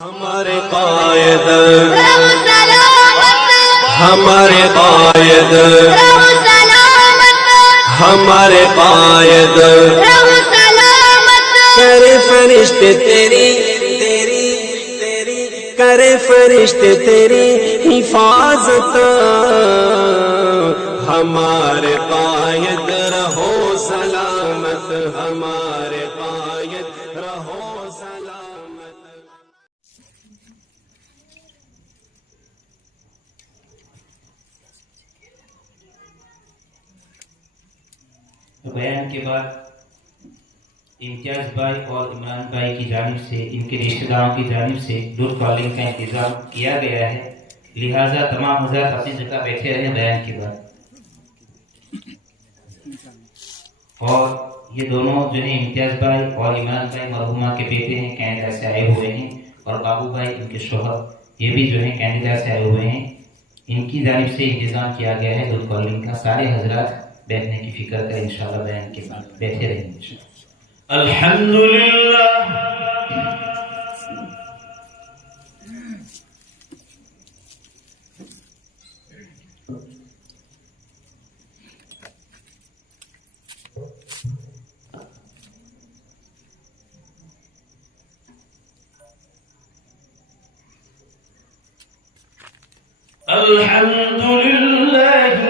ہمارے قائد ہمارے قائد ہمارے قائد کرے فرشتے تیری کرے فرشتے تیری حفاظت ہمارے قائد رہو سلامت ہمارے قائد رہو سلامت. بیان کے بعد امتیاز بھائی اور عمران بھائی کی جانب سے ان کے رشتہ داروں کی جانب سے دودھ کالنگ کا انتظام کیا گیا ہے، لہٰذا تمام حضرات اپنی جگہ بیٹھے رہے بیان کے بعد. اور یہ دونوں جو ہیں امتیاز بھائی اور عمران بھائی مرحومہ کے بیٹے ہیں، کینیڈا سے آئے ہوئے ہیں، اور بابو بھائی ان کے شوہر یہ بھی جو ہیں کینیڈا سے آئے ہوئے ہیں. ان کی جانب سے انتظام کیا گیا ہے دودھ کالنگ کا. سارے حضرات بیٹھنے کی فکر کریں انشاءاللہ، بیان کے بعد بیٹھے رہیں انشاءاللہ. الحمدللہ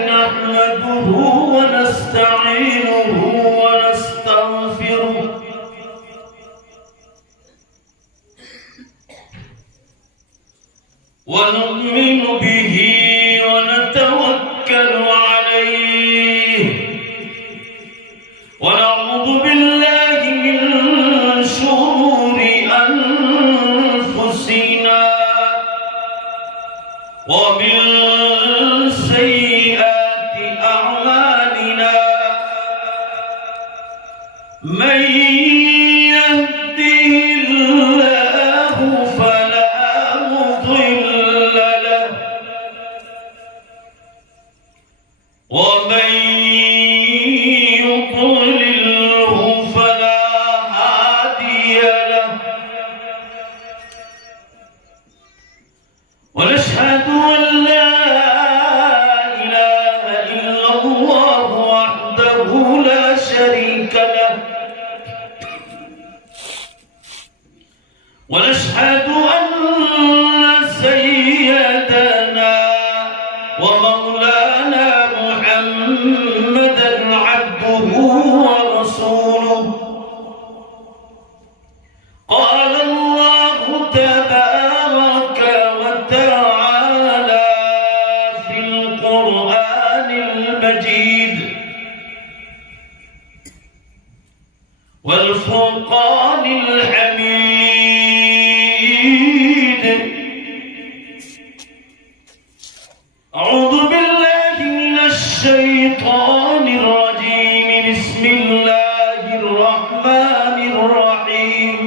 نحمده ونستعينه ونستغفره ونؤمن به ونتوكل عليه ونعوذ بالله من شرور أنفسنا ومن سيئات أعمالنا من يهده الله فلا مضل له ومن يضلله فلا هادي له ونشهد أن لا إله إلا الله وحده لا شريك له ونشهد أن سيدنا ومولانا محمدا عبده ورسوله. قال الله تبارك وتعالى في القرآن المجيد والفرقان الحميد. أعوذ بالله من الشيطان الرجيم. بسم الله الرحمن الرحيم.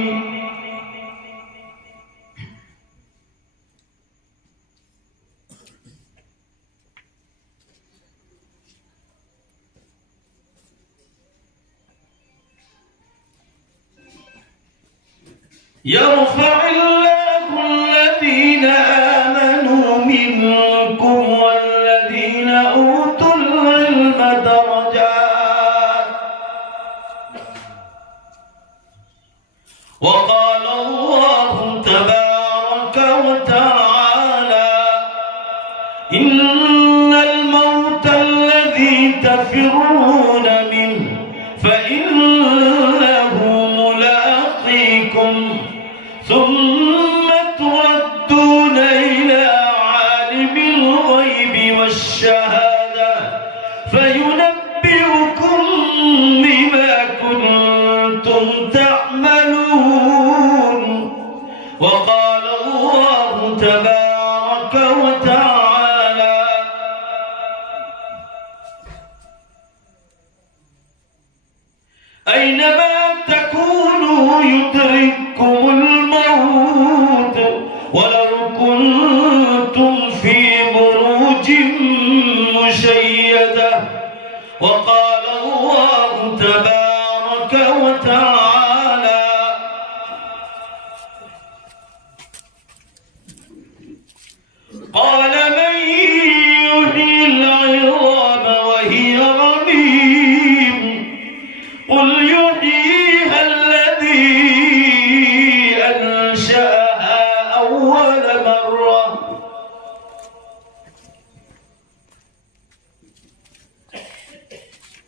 يرفع الله الذين آمنوا منكم والذين أوتوا العلم درجات. وقال الله تبارك وتعالى إن الموت الذي تفرون منه فإنه ملاقيكم ثم تردون إلى عالم الغيب والشهادة فينبئكم بما كنتم تعملون. وقال الله تبارك وتعالى أينما تكونوا يدرككم الموت ولو كنتم في بروج مشيدة. وقال الله تبارك وتعالى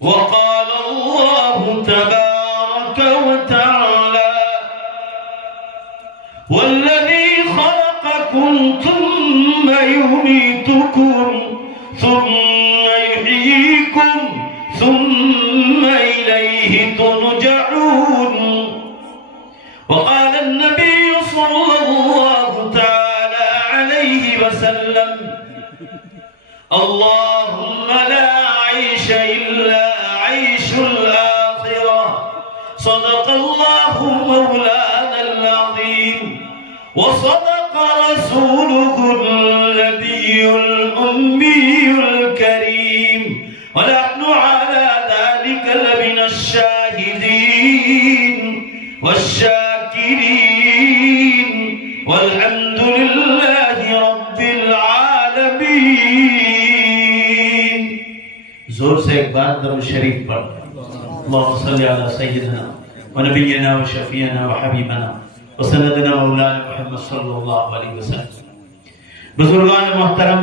وقال الله تبارك وتعالى والذي خلقكم ثم يميتكم ثم يحييكم ثم إليه ترجعون. وقال النبي صلى الله تعالى عليه وسلم اللهم لا عيش إلا عيش الآخرة. صدق الله مولانا العظيم وصدق رسوله النبي الأمي الكريم ونحن على ذلك لمن الشاهدين والشاكرين والحمد لله رب العالمين. زور سے ایک بار درود شریف پڑھ. اللهم صل على سيدنا ونبينا وشفيعنا وحبيبنا وسندنا مولانا محمد صلی اللہ علیہ وسلم. بزرگان محترم،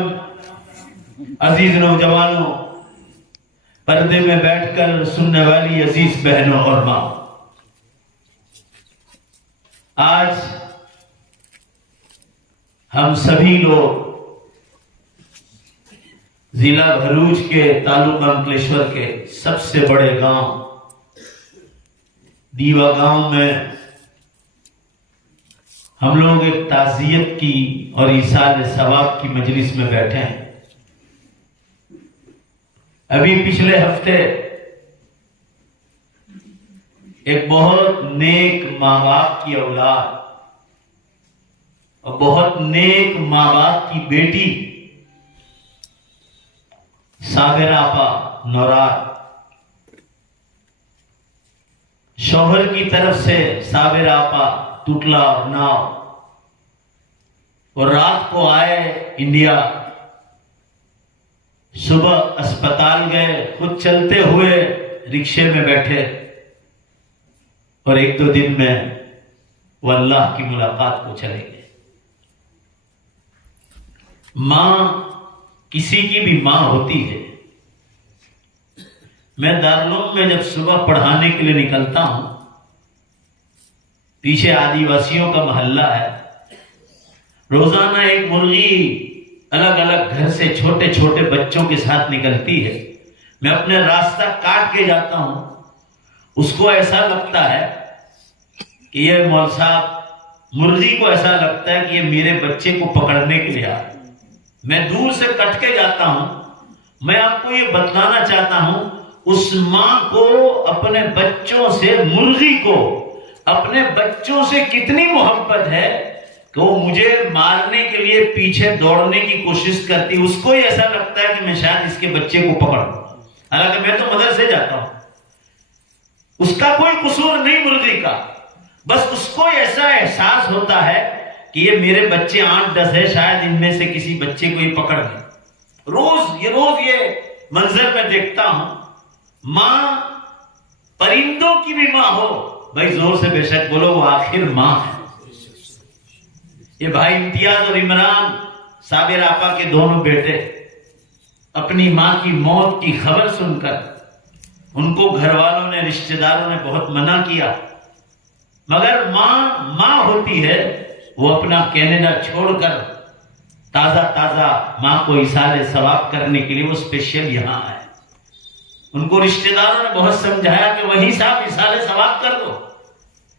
عزیز نوجوانوں، پردے میں بیٹھ کر سننے والی عزیز بہنوں اور ماں، آج ہم سبھی لوگ ضلع بھروچ کے تعلقہ انکلیشور کے سب سے بڑے گاؤں دیوا گاؤں میں ہم لوگ ایک تعزیت کی اور ایصال ثواب کی مجلس میں بیٹھے ہیں. ابھی پچھلے ہفتے ایک بہت نیک ماں باپ کی اولاد اور بہت نیک ماں باپ کی بیٹی صابر آپا نورات، شوہر کی طرف سے صابر آپا ٹوٹلا اور ناؤ، اور رات کو آئے انڈیا، صبح اسپتال گئے، خود چلتے ہوئے رکشے میں بیٹھے، اور ایک دو دن میں وہ اللہ کی ملاقات کو چلے گئے. ماں کسی کی بھی ماں ہوتی ہے. میں دارالعلوم میں جب صبح پڑھانے کے لیے نکلتا ہوں، پیچھے آدی واسیوں کا محلہ ہے، روزانہ ایک مرغی الگ الگ گھر سے چھوٹے چھوٹے بچوں کے ساتھ نکلتی ہے. میں اپنے راستہ کاٹ کے جاتا ہوں، اس کو ایسا لگتا ہے کہ یہ مول صاحب، مرغی کو ایسا لگتا ہے کہ یہ میرے بچے کو پکڑنے کے لیے آئے. میں دور سے کٹ کے جاتا ہوں. میں آپ کو یہ بتلانا چاہتا ہوں، اس ماں کو اپنے بچوں سے، مرغی کو اپنے بچوں سے کتنی محبت ہے کہ وہ مجھے مارنے کے لیے پیچھے دوڑنے کی کوشش کرتی. اس کو ہی ایسا لگتا ہے کہ میں شاید اس کے بچے کو پکڑوں، حالانکہ میں تو مدرسے جاتا ہوں. اس کا کوئی قصور نہیں مرغی کا، بس اس کو ایسا احساس ہوتا ہے کہ یہ میرے بچے 8-10 ہے، شاید ان میں سے کسی بچے کو ہی پکڑ لیں. روز یہ منظر میں دیکھتا ہوں. ماں پرندوں کی بھی ماں ہو، بھائی زور سے بے شک بولو، وہ آخر ماں ہے. یہ بھائی امتیاز اور عمران، صابر آپا کے دونوں بیٹے، اپنی ماں کی موت کی خبر سن کر ان کو گھر والوں نے، رشتہ داروں نے بہت منع کیا، مگر ماں ہوتی ہے. وہ اپنا کینیڈا چھوڑ کر تازہ ماں کو ایصال ثواب کرنے کے لیے وہ اسپیشل یہاں آئے. ان کو رشتہ داروں نے بہت سمجھایا کہ وہیں صاحب ایصال ثواب کر دو.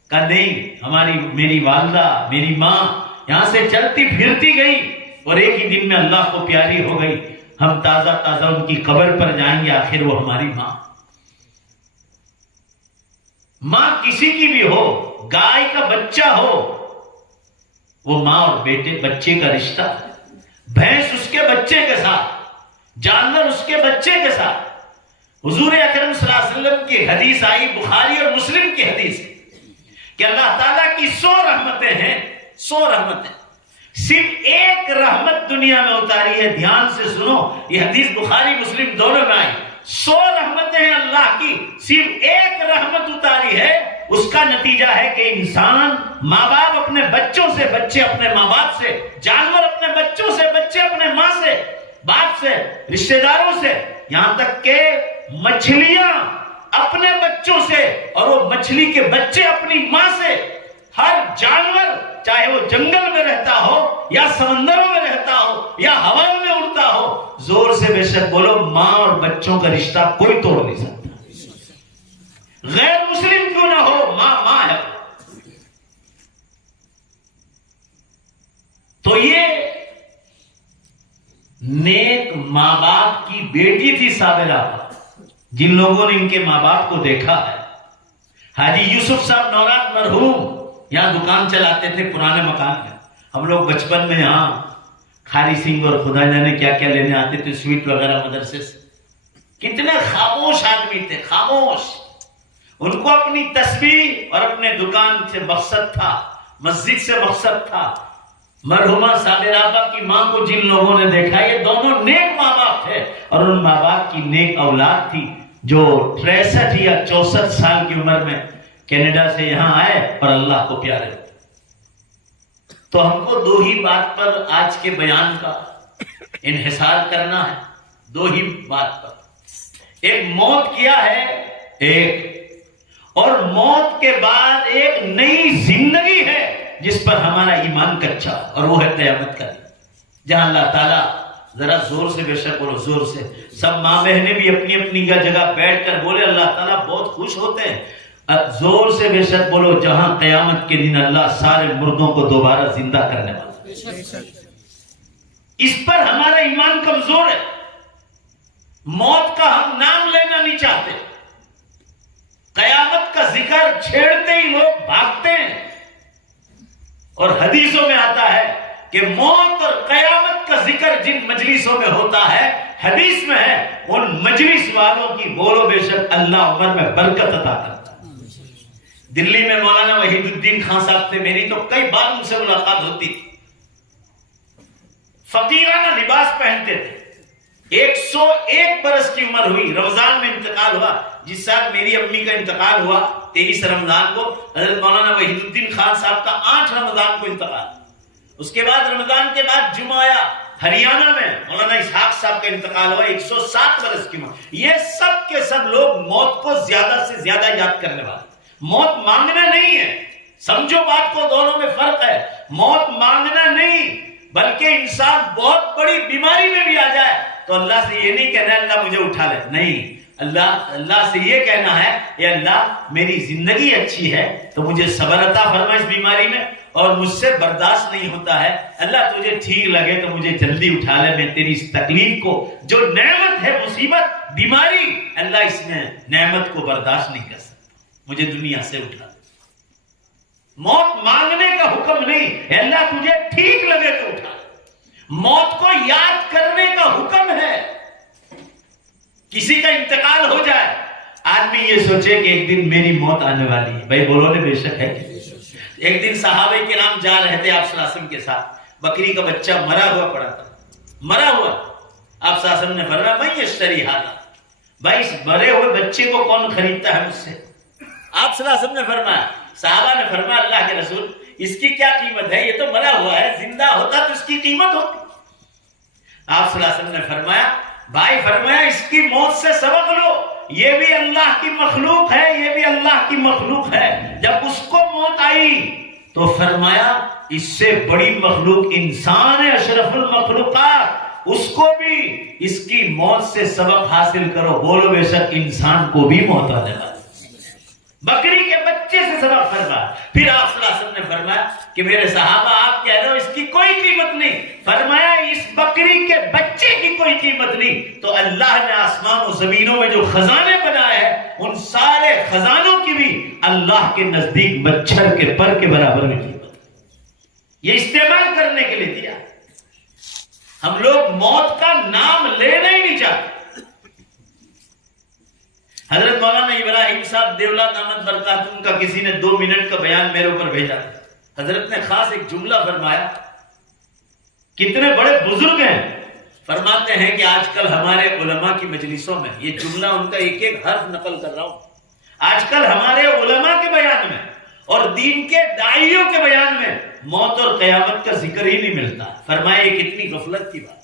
کہا نہیں، میری والدہ، میری ماں یہاں سے چلتی پھرتی گئی اور ایک ہی دن میں اللہ کو پیاری ہو گئی. ہم تازہ ان کی قبر پر جائیں گے، آخر وہ ہماری ماں. ماں کسی کی بھی ہو، گائے کا بچہ ہو، وہ ماں اور بچے کا رشتہ. بھینس اس کے بچے کے ساتھ، جانور اس کے بچے کے ساتھ. حضور اکرم صلی اللہ علیہ وسلم کی حدیث آئی، بخاری اور مسلم کی حدیث، کہ اللہ تعالیٰ کی 100 رحمتیں ہیں. 100 رحمتیں، صرف ایک رحمت دنیا میں اتاری ہے. دھیان سے سنو، یہ حدیث بخاری مسلم دونوں میں آئی. 100 رحمتیں ہیں اللہ کی، صرف ایک رحمت اتاری ہے. اس کا نتیجہ ہے کہ انسان، ماں باپ اپنے بچوں سے، بچے اپنے ماں باپ سے، جانور اپنے بچوں سے، بچے اپنے ماں سے، باپ سے، رشتہ داروں سے، یہاں تک کہ مچھلیاں اپنے بچوں سے اور وہ مچھلی کے بچے اپنی ماں سے، ہر جانور چاہے وہ جنگل میں رہتا ہو یا سمندروں میں رہتا ہو یا ہوا میں اڑتا ہو، زور سے بے شک بولو، ماں اور بچوں کا رشتہ کوئی توڑ نہیں سکتا، غیر مسلم کیوں نہ ہو، ماں ماں ہے۔ تو یہ نیک ماں باپ کی بیٹی تھی صابرہ، جن لوگوں نے ان کے ماں باپ کو دیکھا ہے۔ حاجی یوسف صاحب نورات مرحوم یہاں دکان چلاتے تھے پرانے مکان میں، ہم لوگ بچپن میں یہاں کھاری سنگھ اور خدا جانے کیا کیا لینے آتے تھے، سویٹ وغیرہ مدرسے سے۔ کتنے خاموش آدمی تھے، خاموش، ان کو اپنی تسبیح اور اپنے دکان سے مقصد تھا، مسجد سے مقصد تھا۔ مرحومہ صابرہ آپا کی ماں کو جن لوگوں نے دیکھا، یہ دونوں نیک ماں باپ تھے اور ان ماں باپ کی نیک اولاد تھی جو 63 یا 64 سال کی عمر میں کینیڈا سے یہاں آئے اور اللہ کو پیارے ہوتے۔ تو ہم کو دو ہی بات پر آج کے بیان کا انحصار کرنا ہے، دو ہی بات پر، ایک موت کیا ہے ایک، اور موت کے بعد ایک نئی زندگی ہے جس پر ہمارا ایمان کچا، اور وہ ہے قیامت کا دن، جہاں اللہ تعالیٰ، ذرا زور سے بے شک بولو، زور سے، سب ماں بہنیں بھی اپنی اپنی جگہ بیٹھ کر بولے، اللہ تعالیٰ بہت خوش ہوتے ہیں، زور سے بے شک بولو، جہاں قیامت کے دن اللہ سارے مردوں کو دوبارہ زندہ کرنے والا۔ اس پر ہمارا ایمان کمزور ہے، موت کا ہم نام لینا نہیں چاہتے، قیامت کا ذکر چھیڑتے ہی لوگ بھاگتے ہیں، اور حدیثوں میں آتا ہے کہ موت اور قیامت کا ذکر جن مجلسوں میں ہوتا ہے، حدیث میں ہے، ان مجلس والوں کی بولو بے شک اللہ عمر میں برکت عطا کرتا ہے۔ دلی میں مولانا وحید الدین خان صاحب تھے، میری تو کئی بار ان سے ملاقات ہوتی تھی، فقیرانہ لباس پہنتے تھے، 101 برس کی عمر ہوئی، رمضان میں انتقال ہوا، جس سال میری امی کا انتقال ہوا 23 رمضان کو، حضرت مولانا وحید الدین خان صاحب کا 8 رمضان کو انتقال، اس کے بعد رمضان کے بعد جمعہ آیا، ہریانہ میں مولانا اسحاق صاحب کا انتقال ہوا 107 برس کی عمر۔ یہ سب کے سب لوگ موت کو زیادہ سے زیادہ یاد کرنے والے، موت مانگنا نہیں ہے، سمجھو بات کو، دونوں میں فرق ہے، موت مانگنا نہیں، بلکہ انسان بہت بڑی بیماری میں بھی آ جائے تو اللہ سے یہ نہیں کہنا ہے اللہ مجھے اٹھا لے، نہیں، اللہ سے یہ کہنا ہے اے اللہ میری زندگی اچھی ہے تو مجھے صبر عطا فرما اس بیماری میں، اور مجھ سے برداشت نہیں ہوتا ہے، اللہ تجھے ٹھیک لگے تو مجھے جلدی اٹھا لے، میں تیری اس تکلیف کو، جو نعمت ہے، مصیبت، بیماری، اللہ اس میں نعمت کو برداشت نہیں کر سکتا، مجھے دنیا سے اٹھا دے۔ موت مانگنے کا حکم نہیں، اے اللہ تجھے ٹھیک لگے تو اٹھا دے، موت کو یاد کرنے کا حکم ہے۔ کسی کا انتقال ہو جائے، آدمی یہ سوچے کہ ایک دن میری موت آنے والی ہے، بھائی بولو نے بے شک ہے۔ ایک دن صحابہ کرام جا رہے تھے آپ صلی اللہ علیہ وسلم کے ساتھ، بکری کا بچہ مرا ہوا پڑا تھا، مرا ہوا، آپ صلی اللہ علیہ وسلم نے فرمایا میں یشتری ھذا، بھائی اس مرے ہوئے بچے کو کون خریدتا ہے مجھ سے؟ آپ صلی اللہ علیہ وسلم نے فرمایا، صحابہ نے فرمایا اللہ کے رسول اس کی کیا قیمت ہے، یہ تو مرا ہوا ہے، زندہ ہوتا تو اس کی قیمت ہوتی۔ آپ صلی اللہ علیہ وسلم نے فرمایا، بھائی فرمایا اس کی موت سے سبق لو، یہ بھی اللہ کی مخلوق ہے، یہ بھی اللہ کی مخلوق ہے۔ جب اس کو موت آئی تو فرمایا اس سے بڑی مخلوق انسان ہے، اشرف المخلوقات، اس کو بھی اس کی موت سے سبق حاصل کرو، بولو بے شک انسان کو بھی موت آنے والی، بکری کے بچے سے سبق فرما۔ پھر آپ صلی اللہ علیہ وسلم نے فرمایا کہ میرے صحابہ آپ کہہ رہے ہو اس کی کوئی قیمت نہیں، فرمایا اس بکری کے بچے کی کوئی قیمت نہیں، تو اللہ نے آسمان و زمینوں میں جو خزانے بنائے ہیں ان سارے خزانوں کی بھی اللہ کے نزدیک مچھر کے پر کے برابر میں قیمت، یہ استعمال کرنے کے لیے دیا۔ ہم لوگ موت کا نام لینا ہی نہیں چاہتے۔ حضرت مولانا ابراہیم صاحب دیولاد احمد برکاتہم کا کسی نے 2 منٹ کا بیان میرے اوپر بھیجا، حضرت نے خاص ایک جملہ فرمایا، کتنے بڑے بزرگ ہیں، فرماتے ہیں کہ آج کل ہمارے علماء کی مجلسوں میں، یہ جملہ ان کا ایک ایک حرف نقل کر رہا ہوں، آج کل ہمارے علماء کے بیان میں اور دین کے داعیوں کے بیان میں موت اور قیامت کا ذکر ہی نہیں ملتا۔ فرمایا یہ کتنی غفلت کی بات،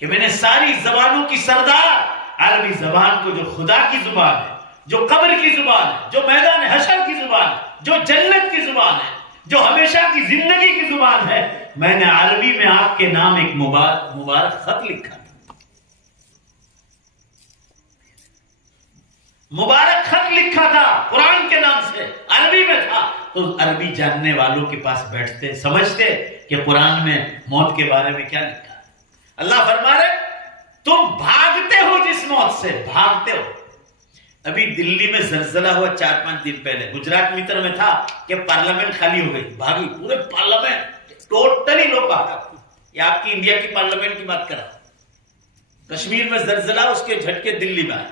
کہ میں نے ساری زبانوں کی سردار عربی زبان کو، جو خدا کی زبان ہے، جو قبر کی زبان ہے، جو میدان حشر کی زبان ہے، جو جنت کی زبان ہے، جو ہمیشہ کی زندگی کی زبان ہے، میں نے عربی میں آپ کے نام ایک مبارک خط لکھا تھا. مبارک خط لکھا تھا قرآن کے نام سے، عربی میں تھا. تو عربی جاننے والوں کے پاس بیٹھتے، سمجھتے کہ قرآن میں موت کے بارے میں کیا لکھا ہے. اللہ فرما رہے تم بھاگتے ہو جس موت سے، بھاگتے ہو. ابھی دلی میں زلزلہ ہوا 4-5 دن پہلے، گجرات میتر میں تھا کہ پارلیمنٹ خالی ہو گئی، بھاگی پورے پارلیمنٹ، ٹوٹلی لوگ بھاگا. یہ آپ کی انڈیا کی پارلیمنٹ کی بات کر رہا ہوں. کشمیر میں زلزلہ، اس کے جھٹکے دلی میں آئے.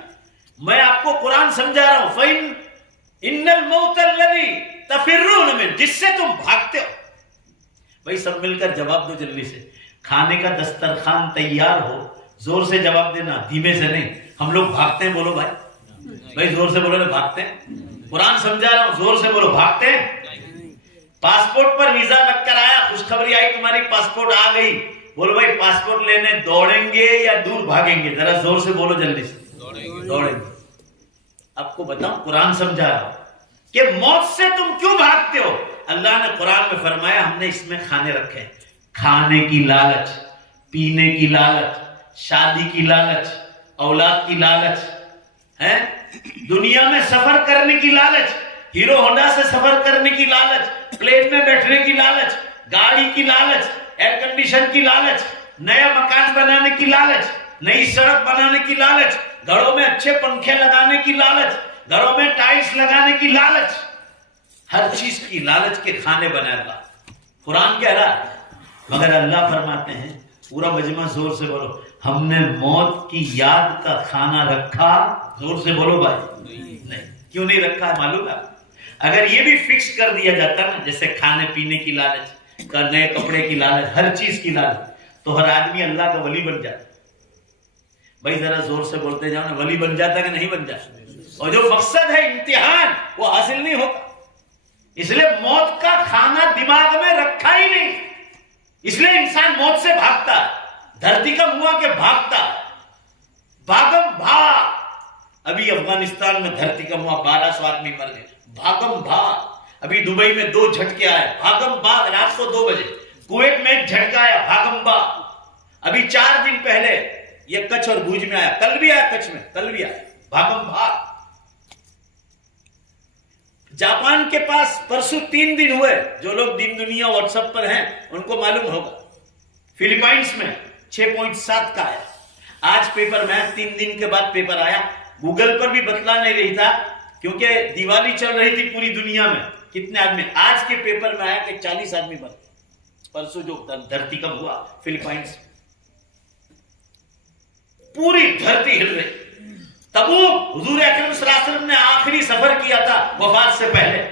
میں آپ کو قرآن سمجھا رہا ہوں، فَإِنَّ الْمَوْتَ الَّذِي تَفِرُّونَ مِنْهُ، جس سے تم بھاگتے ہو. بھائی سب مل کر جواب دو جلدی سے. کھانے کا دسترخوان تیار ہو، زور سے جواب دینا، دھیمے سے نہیں. ہم لوگ بھاگتے ہیں، بولو بھائی. بھائی زور سے بولو نا، بھاگتے ہیں. قرآن سمجھا رہا ہوں، زور سے بولو، بھاگتے ہیں. پاسپورٹ پر ویزا لگ کر آیا، خوشخبری آئی تمہاری پاسپورٹ آ گئی، بولو بھائی پاسپورٹ لینے دوڑیں گے یا دور بھاگیں گے؟ ذرا زور سے بولو جلدی سے. دوڑیں گے. آپ کو بتاؤں قرآن سمجھا رہا ہوں کہ موت سے تم کیوں بھاگتے ہو. اللہ نے قرآن میں فرمایا ہم نے اس میں کھانے رکھے، کھانے کی لالچ، پینے کی لالچ، شادی کی لالچ، اولاد کی لالچ ہے، دنیا میں سفر کرنے کی لالچ، ہیرو ہونڈا سے سفر کرنے کی لالچ، پلین میں بیٹھنے کی لالچ، گاڑی کی لالچ، ایئر کنڈیشن کی لالچ، نیا مکان بنانے کی لالچ، نئی سڑک بنانے کی لالچ، گھروں میں اچھے پنکھے لگانے کی لالچ، گھروں میں ٹائلس لگانے کی لالچ، ہر چیز کی لالچ کے کھانے بنائے گا. قرآن کہہ رہا ہے، مگر اللہ فرماتے ہیں، پورا مجمع زور سے بولو، ہم نے موت کی یاد کا کھانا رکھا. زور سے بولو بھائی. نہیں. کیوں نہیں رکھا ہے معلوم ہے؟ اگر یہ بھی فکس کر دیا جاتا نا، جیسے کھانے پینے کی لالچ، نئے کپڑے کی لالچ، ہر چیز کی لالچ، تو ہر آدمی اللہ کا ولی بن جاتا. بھائی ذرا زور سے بولتے جاؤ نا، ولی بن جاتا کہ نہیں بن جاتا؟ اور جو مقصد ہے امتحان، وہ حاصل نہیں ہوتا. اس لیے موت کا کھانا دماغ میں رکھا ہی نہیں. اس لیے انسان موت سے بھاگتا ہے، دھرتی کا منہ کے بھاگتا ہے. بھاگم بھاگ. ابھی افغانستان میں دھرتی کا منہ 1200 آدمی مر گئے. بھاگم بھاگ. ابھی دبئی میں 2 جھٹکے آئے، بھاگم بھاگ. رات کو 2 بجے کویت میں ایک جھٹکا آیا، بھاگم بھاگ. ابھی 4 دن پہلے یہ کچھ اور بھوج میں آیا، کل بھی آیا کچھ میں، کل بھی آیا. بھاگم بھاگ. جاپان کے پاس پرسوں 3 دن ہوئے. جو لوگ دین دنیا واٹس ایپ پر ہیں ان کو معلوم ہوگا. فلپائنس میں 6.7 کا آیا. آج پیپر میں 3 دن کے بعد پیپر آیا. گوگل پر بھی بتلا نہیں رہی تھا کیونکہ دیوالی چل رہی تھی پوری دنیا میں. کتنے آدمی؟ آج کے پیپر میں آیا کہ 40 آدمی مر گئے. پرسوں جو دھرتی کب ہوا فلپائنس، پوری دھرتی ہل رہی. تبوک، حضور اکرم صلی اللہ علیہ وسلم نے آخری سفر کیا تھا وفات سے پہلے،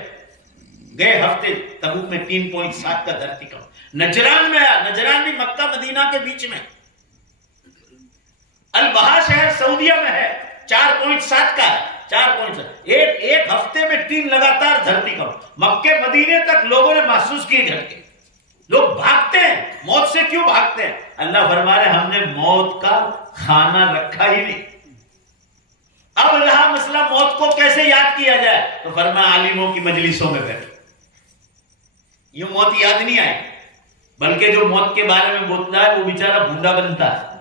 گئے ہفتے تبوک میں 3.7 کا دھرتی کم. نجران میں آیا، نجران بھی مکہ مدینہ کے بیچ میں. البہا شہر سعودیہ میں ہے، 4.7 کا ہے. 4.7 ایک ہفتے میں 3 لگاتار دھرتی کم. مکے مدینے تک لوگوں نے محسوس کیے جھٹکے. لوگ بھاگتے ہیں. موت سے کیوں بھاگتے ہیں؟ اللہ فرما رہے ہم نے موت کا کھانا رکھا ہی نہیں. اب رہا مسئلہ موت کو کیسے یاد کیا جائے، تو فرمایا عالموں کی مجلسوں میں بیٹھو. یوں موت یاد نہیں آئے، بلکہ جو موت کے بارے میں بولتا ہے وہ بیچارہ بھونڈا بنتا ہے.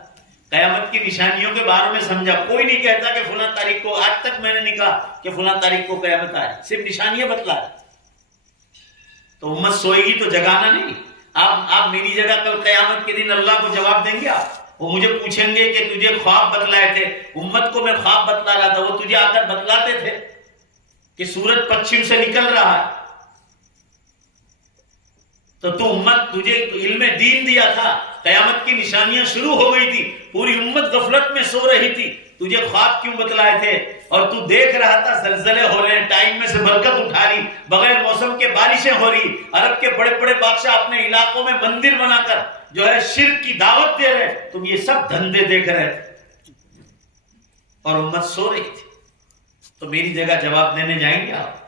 قیامت کی نشانیوں کے بارے میں سمجھا. کوئی نہیں کہتا کہ فلاں تاریخ کو، آج تک میں نے نہیں کہا کہ فلاں تاریخ کو قیامت آئے، صرف نشانیاں بتلا ہے. تو امت سوئے گی تو جگانا نہیں. آپ میری جگہ کل قیامت کے دن اللہ کو جواب دیں گے. آپ وہ مجھے پوچھیں گے کہ تجھے خواب بتلائے تھے، امت کو میں خواب بتلا رہا تھا، وہ تجھے آ کر بتلاتے تھے کہ سورج پچھم سے نکل رہا ہے، تو امت تجھے علم دین دیا تھا، قیامت کی نشانیاں شروع ہو گئی تھی، پوری امت غفلت میں سو رہی تھی، تجھے خواب کیوں بتلائے تھے؟ اور تو دیکھ رہا تھا زلزلے ہو رہے ہیں، ٹائم میں سے برکت اٹھا رہی، بغیر موسم کے بارشیں ہو رہی، عرب کے بڑے بڑے بادشاہ اپنے علاقوں میں مندر بنا کر جو ہے شرک کی دعوت دے رہے، تم یہ سب دھندے دیکھ رہے اور امت سو رہی تھی. تو میری جگہ جواب دینے جائیں گے آپ؟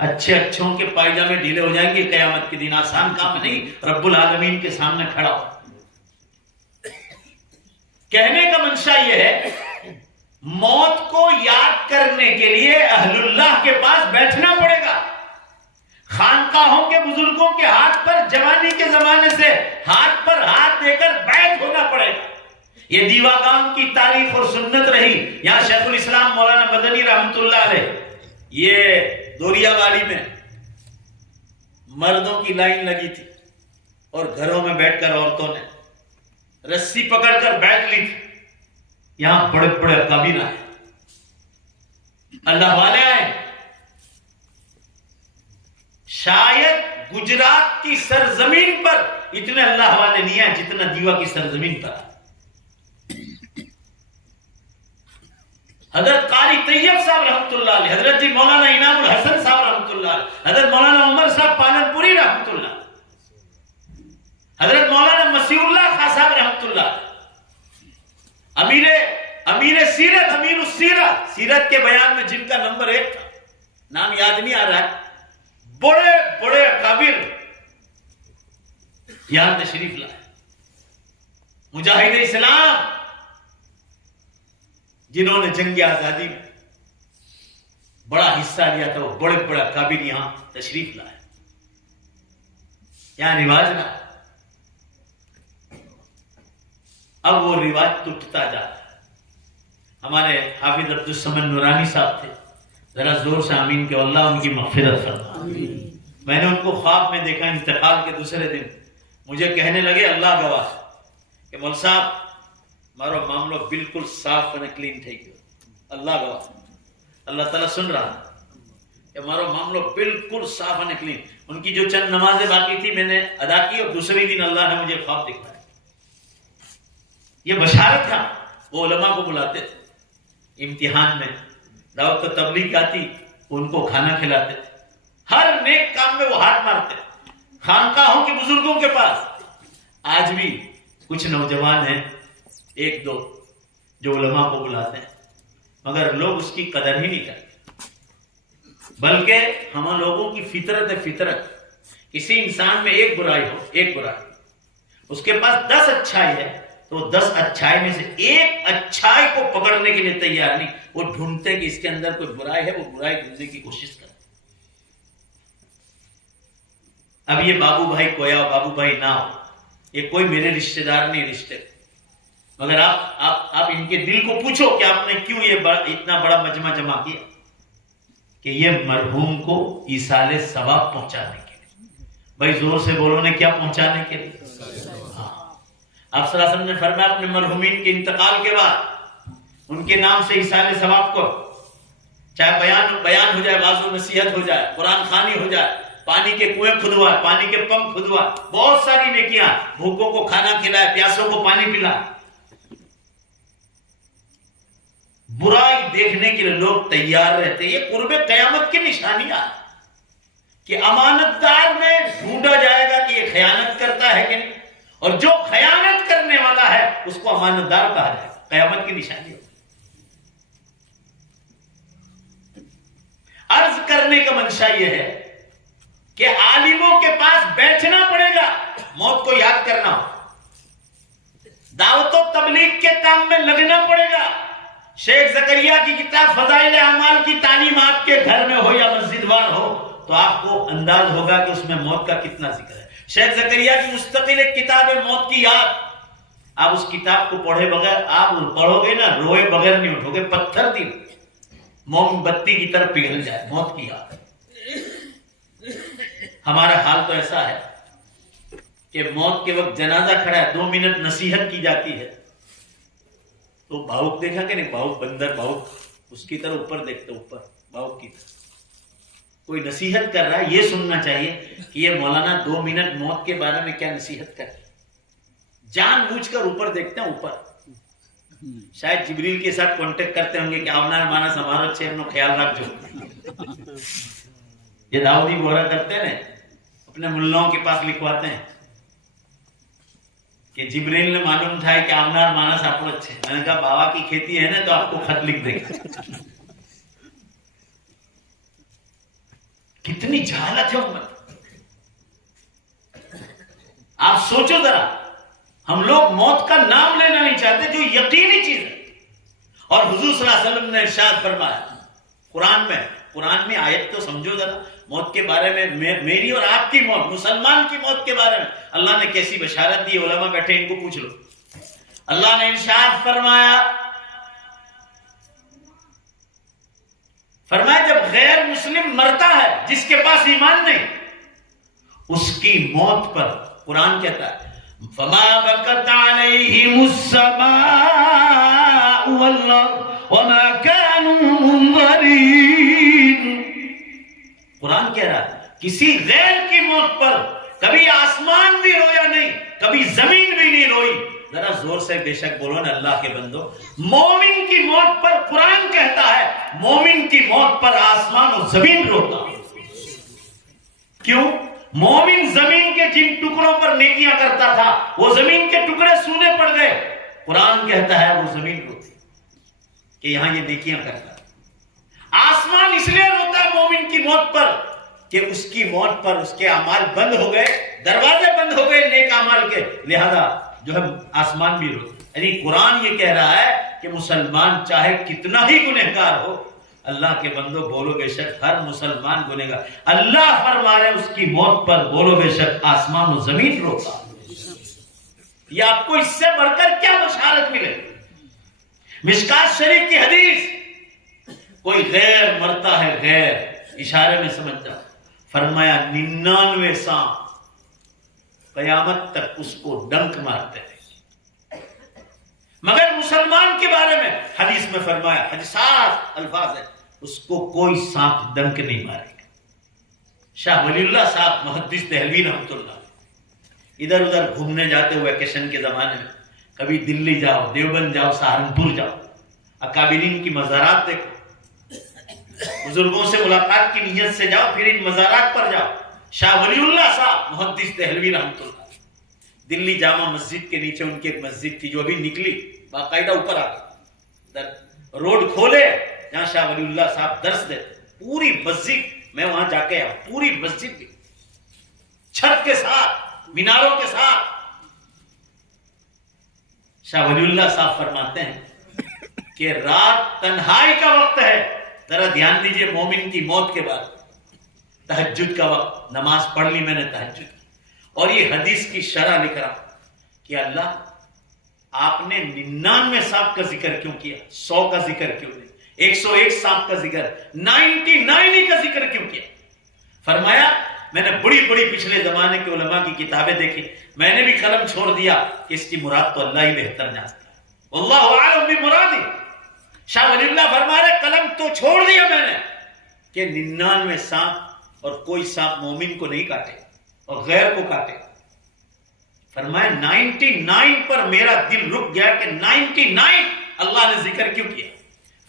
اچھوں کے پائجامے ڈھیلے ہو جائیں گے قیامت کے دن. آسان کام نہیں رب العالمین کے سامنے کھڑا ہو. کہنے کا منشا یہ ہے موت کو یاد کرنے کے لیے اہل اللہ کے پاس بیٹھنا پڑے گا. خانقاہوں کے بزرگوں کے ہاتھ پر جوانی کے زمانے سے ہاتھ پر ہاتھ دے کر بیعت ہونا پڑے گا. یہ دیوا گام کی تاریخ اور سنت رہی. یہاں شیخ الاسلام مولانا مدنی رحمت اللہ علیہ یہ دوریا والی میں مردوں کی لائن لگی تھی اور گھروں میں بیٹھ کر عورتوں نے رسی پکڑ کر بیٹھ لی تھی. یہاں بڑے بڑے اکابر آئے, اللہ والے آئے. شاید گجرات کی سرزمین پر اتنے اللہ والے نہیں ہیں جتنا دیوا کی سرزمین پر آئے. حضرت قاری طیب صاحب رحمت اللہ علیہ, حضرت جی مولانا انعام الحسن صاحب رحمت اللہ علیہ, حضرت مولانا عمر صاحب پالن پوری رحمت اللہ, حضرت مولانا مسیح اللہ خان صاحب رحمت اللہ, امیر سیرت, امیر السیرت, سیرت کے بیان میں جن کا نمبر 1 تھا, نام یاد نہیں آ رہا ہے, بڑے بڑے اکابر یہاں تشریف لائے. مجاہد اسلام جنہوں نے جنگ آزادی میں بڑا حصہ لیا تھا, وہ بڑے بڑے اکابر یہاں تشریف لائے. یہاں رواج نہ, اب وہ رواج ٹوٹتا جا رہا ہے. ہمارے حافظ عبدالصمد نورانی صاحب تھے, ذرا زور سے آمین کہ اللہ ان کی مغفرت فرما. میں نے ان کو خواب میں دیکھا, انتقال کے دوسرے دن مجھے کہنے لگے اللہ گواہ کہ مول صاحب મારો મામલો બિલકુલ સાફ અને ક્લીન થઈ ગયો. અલ્લાહ ગવાહ, اللہ تعالیٰ سن رہا کہ ہمارا معاملہ بالکل صاف اور کلین. ان کی جو چند نمازیں باقی تھی میں نے ادا کی اور دوسرے دن اللہ نے مجھے خواب دکھایا. یہ بشارت تھا. وہ علماء کو بلاتے تھے امتحان میں, دعوت و تبلیغ آتی ان کو کھانا کھلاتے تھے, ہر نیک کام میں وہ ہاتھ مارتے. خانقاہوں کے بزرگوں کے پاس آج بھی کچھ نوجوان ہیں ایک دو جو علماء کو بلاتے ہیں, مگر لوگ اس کی قدر ہی نہیں کرتے. بلکہ ہم لوگوں کی فطرت ہے, فطرت کسی انسان میں ایک برائی ہو, ایک برائی, اس کے پاس 10 اچھائی ہے تو 10 اچھائی میں سے ایک اچھائی کو پکڑنے کے لیے تیار نہیں. وہ ڈھونڈتے کہ اس کے اندر کوئی برائی ہے, وہ برائی ڈھونڈنے کی کوشش کرتے. اب یہ بابو بھائی کویا, بابو بھائی نہ ہو, یہ کوئی میرے رشتہ دار نہیں رشتے, مگر آپ ان کے دل کو پوچھو کہ آپ نے کیوں یہ اتنا بڑا مجمع جمع کیا, کہ یہ مرحوم کو ایصال ثواب پہنچانے کے لیے. بھائی زور سے بولو نے کیا پہنچانے کے لیے. آپ صلی اللہ علیہ وسلم نے فرمایا اپنے مرحومین کے انتقال کے بعد ان کے نام سے ایصال ثواب کو, چاہے بیان ہو جائے, واعظ و نصیحت ہو جائے, قرآن خوانی ہو جائے, پانی کے کنویں کھدوائے, پانی کے پمپ کھدوائے, بہت ساری نیکیاں, بھوکوں کو کھانا کھلائے, پیاسوں کو پانی پلائے. برائی دیکھنے کے لیے لوگ تیار رہتے. یہ قرب قیامت کی نشانیاں کہ امانت دار میں ڈھونڈا جائے گا کہ یہ خیانت کرتا ہے کہ نہیں, اور جو خیانت کرنے والا ہے اس کو امانت دار کہا جائے گا. قیامت کی نشانی. عرض کرنے کا منشا یہ ہے کہ عالموں کے پاس بیٹھنا پڑے گا, موت کو یاد کرنا, دعوت و تبلیغ کے کام میں لگنا پڑے گا. شیخ زکریا کی کتاب فضائل اعمال کی تعلیم آپ کے گھر میں ہو یا مسجد وار ہو تو آپ کو انداز ہوگا کہ اس میں موت کا کتنا ذکر ہے. شیخ زکریا کی مستقل ایک کتاب ہے موت کی یاد. آپ اس کتاب کو پڑھے بغیر, آپ پڑھو گے نا روئے بغیر نہیں اٹھو گے, پتھر دی موم بتی کی طرف پگھل جائے. موت کی یاد. ہمارا حال تو ایسا ہے کہ موت کے وقت جنازہ کھڑا ہے, 2 منٹ نصیحت کی جاتی ہے تو بھاؤک دیکھا کہ نہیں, بھاؤک بندر, بھاؤک اس کی طرح اوپر دیکھتے, اوپر بھاؤک کی طرح کوئی نصیحت کر رہا ہے. یہ سننا چاہیے کہ یہ مولانا 2 منٹ موت کے بارے میں کیا نصیحت کر رہے. جان بوجھ کر اوپر دیکھتے ہیں, اوپر. شاید جبریل کے ساتھ کانٹیکٹ کرتے ہوں گے کہ آونا مانا سمارو چھے اپنا خیال رکھ جو. یہ داؤدی بورا کرتے ہیں اپنے ملاؤں کے پاس لکھواتے ہیں کہ جبریل نے معلوم تھا کہ آمنار مانس آپ کو اچھے. میں نے کہا بابا کی کھیتی ہے نا تو آپ کو خط لکھ دے گا. کتنی جہالت ہے امت. آپ سوچو ذرا, ہم لوگ موت کا نام لینا نہیں چاہتے جو یقینی چیز ہے. اور حضور صلی اللہ علیہ وسلم نے ارشاد فرمایا قرآن میں آیت تو سمجھو ذرا موت کے بارے میں, میری اور آپ کی موت, مسلمان کی موت کے بارے میں اللہ نے کیسی بشارت دی. علماء بیٹھے ان کو پوچھ لو. اللہ نے ارشاد فرمایا جب غیر مسلم مرتا ہے جس کے پاس ایمان نہیں, اس کی موت پر قرآن کہتا ہے فما بکت علیہم السماء والارض وما كانوا منظرین. قرآن کہہ رہا ہے کسی غیر کی موت پر کبھی آسمان بھی رویا نہیں, کبھی زمین بھی نہیں روئی. ذرا زور سے بے شک بولو نا اللہ کے بندو. مومن کی موت پر قرآن کہتا ہے مومن کی موت پر آسمان اور زمین روتا. کیوں؟ مومن زمین کے جن ٹکڑوں پر نیکیاں کرتا تھا وہ زمین کے ٹکڑے سونے پڑ گئے. قرآن کہتا ہے وہ زمین روتی کہ یہاں یہ نیکیاں کرتا. آسمان اس لیے روتا ہے مومن کی موت پر کہ اس کی موت پر اس کے اعمال بند ہو گئے, دروازے بند ہو گئے نیک اعمال کے, لہذا جو ہے آسمان بھی روتا. یعنی قرآن یہ کہہ رہا ہے کہ مسلمان چاہے کتنا ہی گنہگار ہو, اللہ کے بندو بولو بے شک ہر مسلمان گنہگار. اللہ فرما رہے اس کی موت پر بولو بے شک آسمان و زمین روتا. یہ آپ کو اس سے بڑھ کر کیا بشارت ملے؟ مشکات شریف کی حدیث, کوئی غیر مرتا ہے, غیر اشارے میں سمجھ جا, فرمایا 99 سانپ قیامت تک اس کو ڈنک مارتے ہیں, مگر مسلمان کے بارے میں حدیث میں فرمایا, حدیثات الفاظ ہے, اس کو کوئی سانپ ڈنک نہیں مارے گا. شاہ ولی اللہ صاحب محدث دہلوی رحمۃ اللہ ادھر ادھر گھومنے جاتے ہوئے ویکیشن کے زمانے میں, کبھی دلی جاؤ, دیوبند جاؤ, سہارنپور جاؤ, اکابرین کی مزارات دیکھو, بزرگوں سے ملاقات کی نیت سے جاؤ, پھر ان مزارات پر جاؤ. شاہ ولی اللہ صاحب محدث دہلوی رحمۃ اللہ, دلی جامع مسجد کے نیچے ان کی ایک مسجد تھی جو ابھی نکلی, باقاعدہ اوپر آ گئی, روڈ کھولے جہاں شاہ ولی اللہ صاحب درس دیتے, پوری مسجد, میں وہاں جا کے آیا, پوری مسجد بھی چھت کے ساتھ, میناروں کے ساتھ. شاہ ولی اللہ صاحب فرماتے ہیں کہ رات تنہائی کا وقت ہے, ذرا دھیان دیجئے مومن کی موت کے بعد, تہجد کا وقت, نماز پڑھ لی میں نے تہجد کی, اور یہ حدیث کی شرح لکھ رہا کہ اللہ آپ نے 99 سانپ کا ذکر کیوں کیا, 100 کا ذکر کیوں نہیں, 101 سانپ کا ذکر, 99 کا ذکر کیوں کیا؟ فرمایا میں نے بڑی بڑی پچھلے زمانے کے علماء کی کتابیں دیکھی, میں نے بھی قلم چھوڑ دیا کہ اس کی مراد تو اللہ ہی بہتر جانتا ہے, واللہ اعلم بمرادی. شاہ ولی اللہ فرما رہے قلم تو چھوڑ دیا میں نے کہ 99 سانپ اور کوئی سانپ مومن کو نہیں کاٹے اور غیر کو کاٹے. فرمایا 99 پر میرا دل رک گیا کہ 99 اللہ نے ذکر کیوں کیا.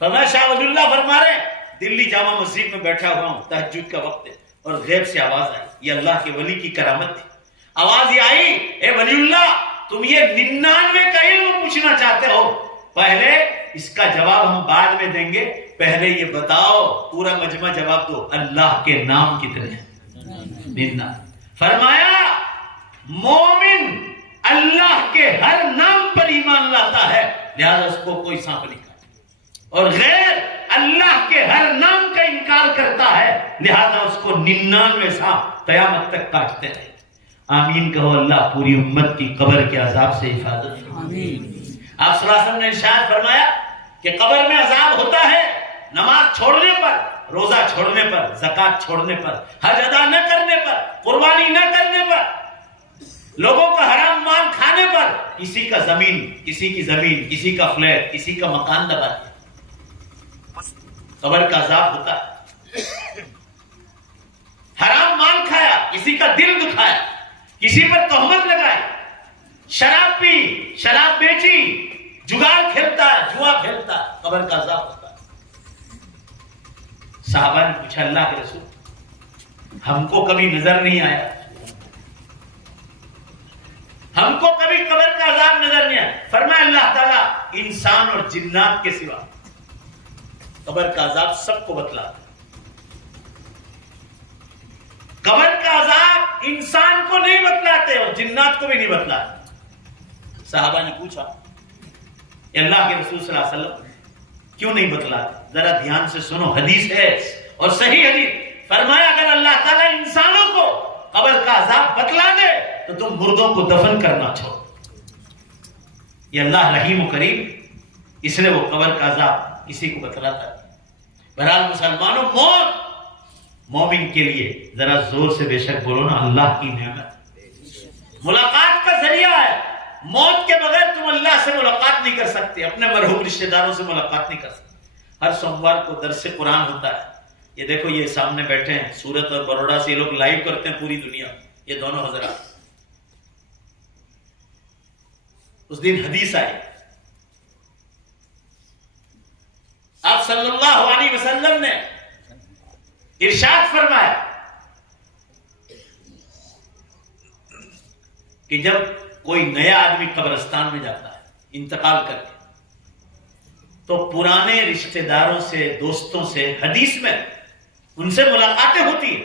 فرمایا شاہ ولی اللہ فرما رہے دلی جامع مسجد میں بیٹھا ہوا ہوں, تہجد کا وقت ہے, اور غیب سے آواز آئی, یہ اللہ کے ولی کی کرامت تھی. آواز یہ آئی, اے ولی اللہ تم یہ 99 کا علم پوچھنا چاہتے ہو, پہلے اس کا جواب ہم بعد میں دیں گے, پہلے یہ بتاؤ, پورا مجمع جواب دو, اللہ کے نام کتنے ہیں؟ فرمایا مومن اللہ کے ہر نام پر ایمان لاتا ہے, لہذا اس کو کوئی سانپ نہیں کاٹے, اور غیر اللہ کے ہر نام کا انکار کرتا ہے, لہذا اس کو 99 سانپ قیامت تک کاٹتے رہے. آمین کہو. اللہ پوری امت کی قبر کے عذاب سے حفاظت فرمائے. آپ صلی اللہ علیہ وسلم نے ارشاد فرمایا کہ قبر میں عذاب ہوتا ہے نماز چھوڑنے پر, روزہ چھوڑنے پر, زکات چھوڑنے پر, حج ادا نہ کرنے پر, قربانی نہ کرنے پر, لوگوں کا حرام مال کھانے پر, کسی کا زمین, کسی کی زمین, کسی کا فلیٹ, کسی کا مکان دبا دیا. قبر کا عذاب ہوتا ہے. حرام مال کھایا, کسی کا دل دکھایا, کسی پر تہمت لگائی, شراب پی, شراب بیچی, جگار کھیلتا ہے, جوا کھیلتا ہے, قبر کا عذاب ہوتا ہے. صحابہ نے پوچھا اللہ کے رسول ہم کو کبھی نظر نہیں آیا, ہم کو کبھی قبر کا عذاب نظر نہیں آیا. فرمایا اللہ تعالیٰ انسان اور جنات کے سوا قبر کا عذاب سب کو بتلا. قبر کا عذاب انسان کو نہیں بتلاتے اور جنات کو بھی نہیں بتلاتے. صحابہ نے پوچھا اللہ کے رسول صلی اللہ علیہ وسلم کیوں نہیں بتلاتے؟ ذرا دھیان سے سنو، حدیث ہے اور صحیح حدیث۔ فرمایا اگر اللہ تعالیٰ انسانوں کو قبر کا عذاب بتلا دے تو تم مردوں کو دفن کرنا چھوڑو۔ یہ اللہ رحیم و کریم، اس لیے وہ قبر کا عذاب کسی کو بتلاتا ہے۔ بہرحال مسلمانوں، موت مومن کے لیے ذرا زور سے بے شک بولو نا، اللہ کی نعمت، ملاقات کا ذریعہ ہے۔ موت کے بغیر تم اللہ سے ملاقات نہیں کر سکتے، اپنے مرحوم رشتہ داروں سے ملاقات نہیں کر سکتے۔ ہر سوموار کو درس قرآن ہوتا ہے۔ یہ دیکھو یہ سامنے بیٹھے ہیں، سورت اور بروڑا سے یہ لوگ لائیو کرتے ہیں پوری دنیا، یہ دونوں حضرات۔ اس دن حدیث آئی، آپ صلی اللہ علیہ وسلم نے ارشاد فرمایا کہ جب کوئی نیا آدمی قبرستان میں جاتا ہے انتقال کر کے، تو پرانے رشتہ داروں سے، دوستوں سے، حدیث میں ان سے ملاقاتیں ہوتی ہیں،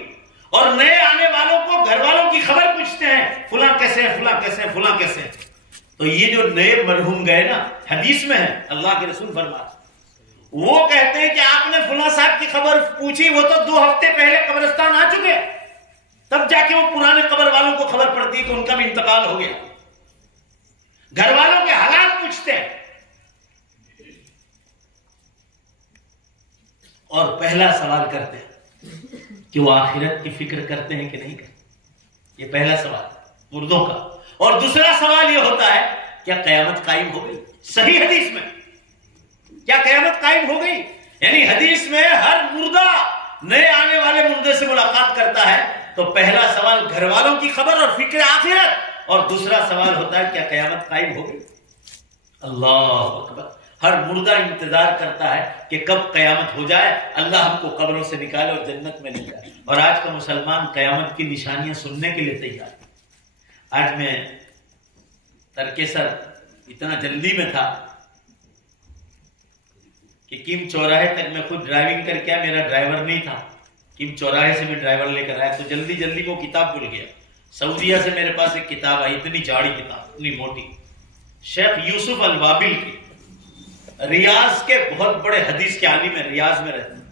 اور نئے آنے والوں کو گھر والوں کی خبر پوچھتے ہیں، فلاں کیسے ہیں، فلاں کیسے ہیں، فلاں کیسے ہیں۔ تو یہ جو نئے مرحوم گئے نا، حدیث میں ہے، اللہ کے رسول فرماتے وہ کہتے ہیں کہ آپ نے فلاں صاحب کی خبر پوچھی، وہ تو 2 ہفتے پہلے قبرستان آ چکے، تب جا کے وہ پرانے قبر والوں کو خبر پڑتی کہ ان کا بھی انتقال ہو گیا۔ گھر والوں کے حالات پوچھتے ہیں، اور پہلا سوال کرتے ہیں کہ وہ آخرت کی فکر کرتے ہیں کہ نہیں کرتے۔ یہ پہلا سوال مردوں کا۔ اور دوسرا سوال یہ ہوتا ہے کیا قیامت قائم ہو گئی؟ صحیح حدیث میں کیا قیامت قائم ہو گئی؟ یعنی حدیث میں ہر مردہ نئے آنے والے مردے سے ملاقات کرتا ہے، تو پہلا سوال گھر والوں کی خبر اور فکر آخرت، اور دوسرا سوال ہوتا ہے کیا قیامت قائم ہو گئی؟ اللہ اکبر۔ ہر مردہ انتظار کرتا ہے کہ کب قیامت ہو جائے، اللہ ہم کو قبروں سے نکالے اور جنت میں لے جائے۔ اور آج کا مسلمان قیامت کی نشانیاں سننے کے لیے تیار ہے۔ آج میں ترکیسر اتنا جلدی میں تھا کہ کیم چوراہے تک میں خود ڈرائیونگ کر کے، میرا ڈرائیور نہیں تھا، کیم چوراہے سے میں ڈرائیور لے کر آیا، تو جلدی جلدی وہ کتاب بھول گیا۔ سعودیہ سے میرے پاس ایک کتاب آئی، اتنی جاڑی کتاب، اتنی موٹی، شیخ یوسف الوابل کی، ریاض کے بہت بڑے حدیث کے عالم ہیں، ریاض میں رہتے ہیں،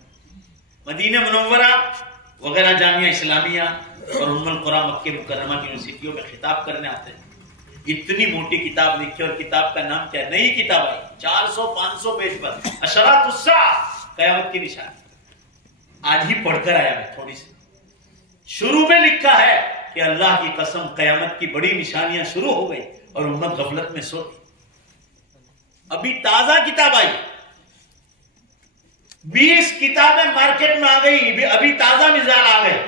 مدینہ منورہ وغیرہ جامعہ اسلامیہ اور ام القریٰ مکہ مکرمہ کی یونیورسٹیوں میں خطاب کرنے آتے ہیں۔ اتنی موٹی کتاب لکھی، اور کتاب کا نام کیا ہے؟ نئی کتاب آئی، 400-500 پیج پر، اشراط الساعہ، قیامت کی نشانی۔ آج ہی پڑھ کر آیا میں تھوڑی سی۔ شروع میں لکھا ہے کہ اللہ کی قسم قیامت کی بڑی نشانیاں شروع ہو گئی اور امت غفلت میں سو گئی۔ ابھی تازہ کتاب آئی، 20 کتابیں مارکیٹ میں آ گئی، ابھی تازہ مزاج آ گئے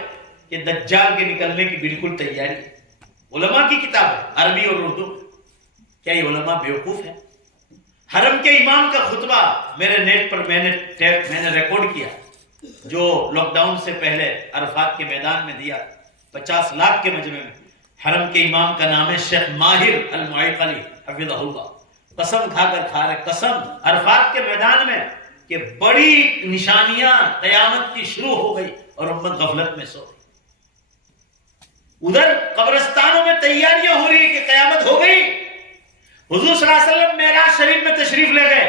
کہ دجال کے نکلنے کی بالکل تیاری۔ علماء کی کتاب ہے، عربی اور اردو۔ کیا یہ علماء بیوقوف ہیں؟ حرم کے امام کا خطبہ میرے نیٹ پر میں نے ریکارڈ کیا، جو لاک ڈاؤن سے پہلے عرفات کے میدان میں دیا، 50 لاکھ کے مجمع میں۔ حرم کے امام کا نام ہے شیخ ماہر المعیقلی حفظہ اللہ۔ قسم کھا کر کھا رہے، قسم، عرفات کے میدان میں، کہ بڑی نشانیاں قیامت کی شروع ہو گئی اور امت غفلت میں سو گئی۔ ادھر قبرستانوں میں تیاریاں ہو رہی کہ قیامت ہو گئی۔ حضور صلی اللہ علیہ وسلم معراج شریف میں تشریف لے گئے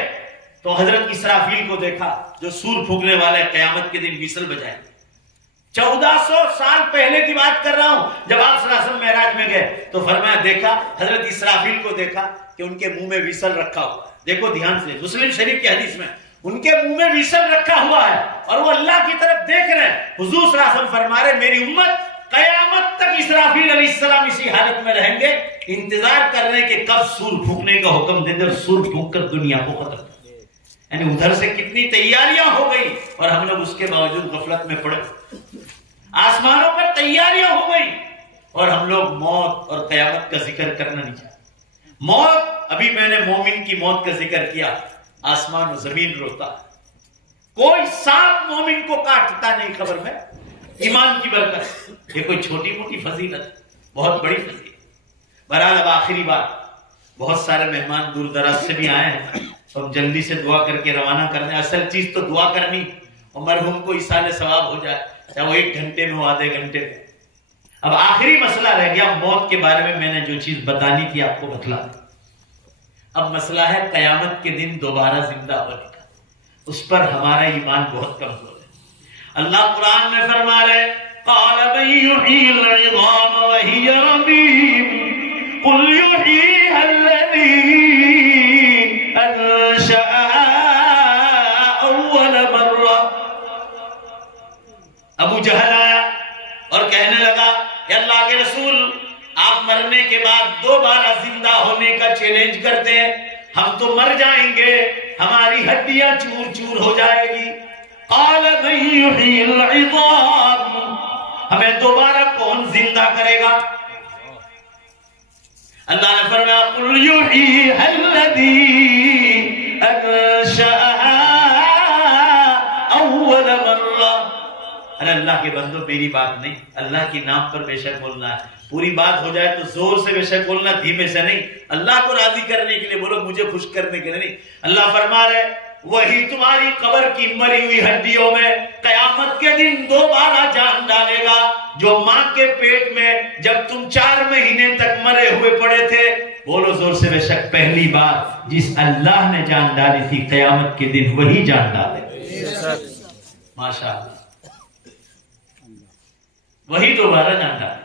تو حضرت اسرافیل کو دیکھا جو سور پھونکنے والے قیامت کے دن ویسل بجائے۔ 1400 سال پہلے کی بات کر رہا ہوں، جب آپ صلی اللہ علیہ وسلم معراج میں گئے تو فرمایا دیکھا، حضرت اسرافیل کو دیکھا کہ ان کے منہ میں ویسل رکھا ہوا ہے۔ دیکھو دھیان سے، مسلم شریف کی حدیث میں ان کے منہ میں ویسل رکھا ہوا ہے اور وہ اللہ کی طرف دیکھ رہے ہیں۔ حضور صلی اللہ علیہ وسلم فرما رہے میری امت قیامت تک اسرافیل علیہ السلام اسی حالت میں رہیں گے، انتظار کر رہے ہیں کہ کب سور پھونکنے کا حکم دے دے اور سور پھونک کر دنیا کو ختم کر دے۔ یعنی ادھر سے کتنی تیاریاں ہو گئی اور ہم لوگ اس کے باوجود غفلت میں پڑے۔ آسمانوں پر تیاریاں ہو گئی اور ہم لوگ موت اور قیامت کا ذکر کرنا نہیں چاہتے۔ موت، ابھی میں نے مومن کی موت کا ذکر کیا، آسمان و زمین روتا، کوئی سانپ مومن کو کاٹتا نہیں قبر میں، ایمان کی برکت۔ یہ کوئی چھوٹی موٹی فضیلت، بہت بڑی فضیلت۔ بہرحال اب آخری بات، بہت سارے مہمان دور دراز سے بھی آئے ہیں، ہم جلدی سے دعا کر کے روانہ کرنے۔ اصل چیز تو دعا کرنی اور مرحوم کو ایصال ثواب ہو جائے، چاہے وہ 1 گھنٹے میں ہو، آدھے گھنٹے میں۔ اب آخری مسئلہ رہ گیا موت کے بارے میں نے جو چیز بتانی تھی آپ کو بتلا دیں۔ اب مسئلہ ہے قیامت کے دن دوبارہ زندہ ہونے کا، اس پر ہمارا ایمان بہت کمزور ہے۔ اللہ قرآن میں فرما رہے قال من يحيي العظام وهي رميم قل يحييها الذي انشأها اول مرة۔ ابو جہل آیا اور کہنے لگا کہ اللہ کے رسول آپ مرنے کے بعد دوبارہ زندہ ہونے کا چیلنج کرتے ہیں، ہم تو مر جائیں گے، ہماری ہڈیاں چور چور ہو جائے گی۔ قال من يحيي العظام، ہمیں دوبارہ کون زندہ کرے گا؟ اللہ نے فرمایا قل يحييها الذي انشأها اول مرة۔ ارے اللہ کے بندو میری بات نہیں، اللہ کے نام پر بے شک بولنا ہے، پوری بات ہو جائے تو زور سے بے شک بولنا، دھیمے سے نہیں، اللہ کو راضی کرنے کے لیے بولو، مجھے خوش کرنے کے لیے نہیں۔ اللہ فرما رہے وہی تمہاری قبر کی مری ہوئی ہڈیوں میں قیامت کے دن دوبارہ جان ڈالے گا، جو ماں کے پیٹ میں جب تم 4 مہینے تک مرے ہوئے پڑے تھے، بولو زور سے بے شک پہلی بار جس اللہ نے جان ڈالی تھی قیامت کے دن وہی جان ڈالے، ماشاءاللہ وہی دوبارہ جان ڈالے۔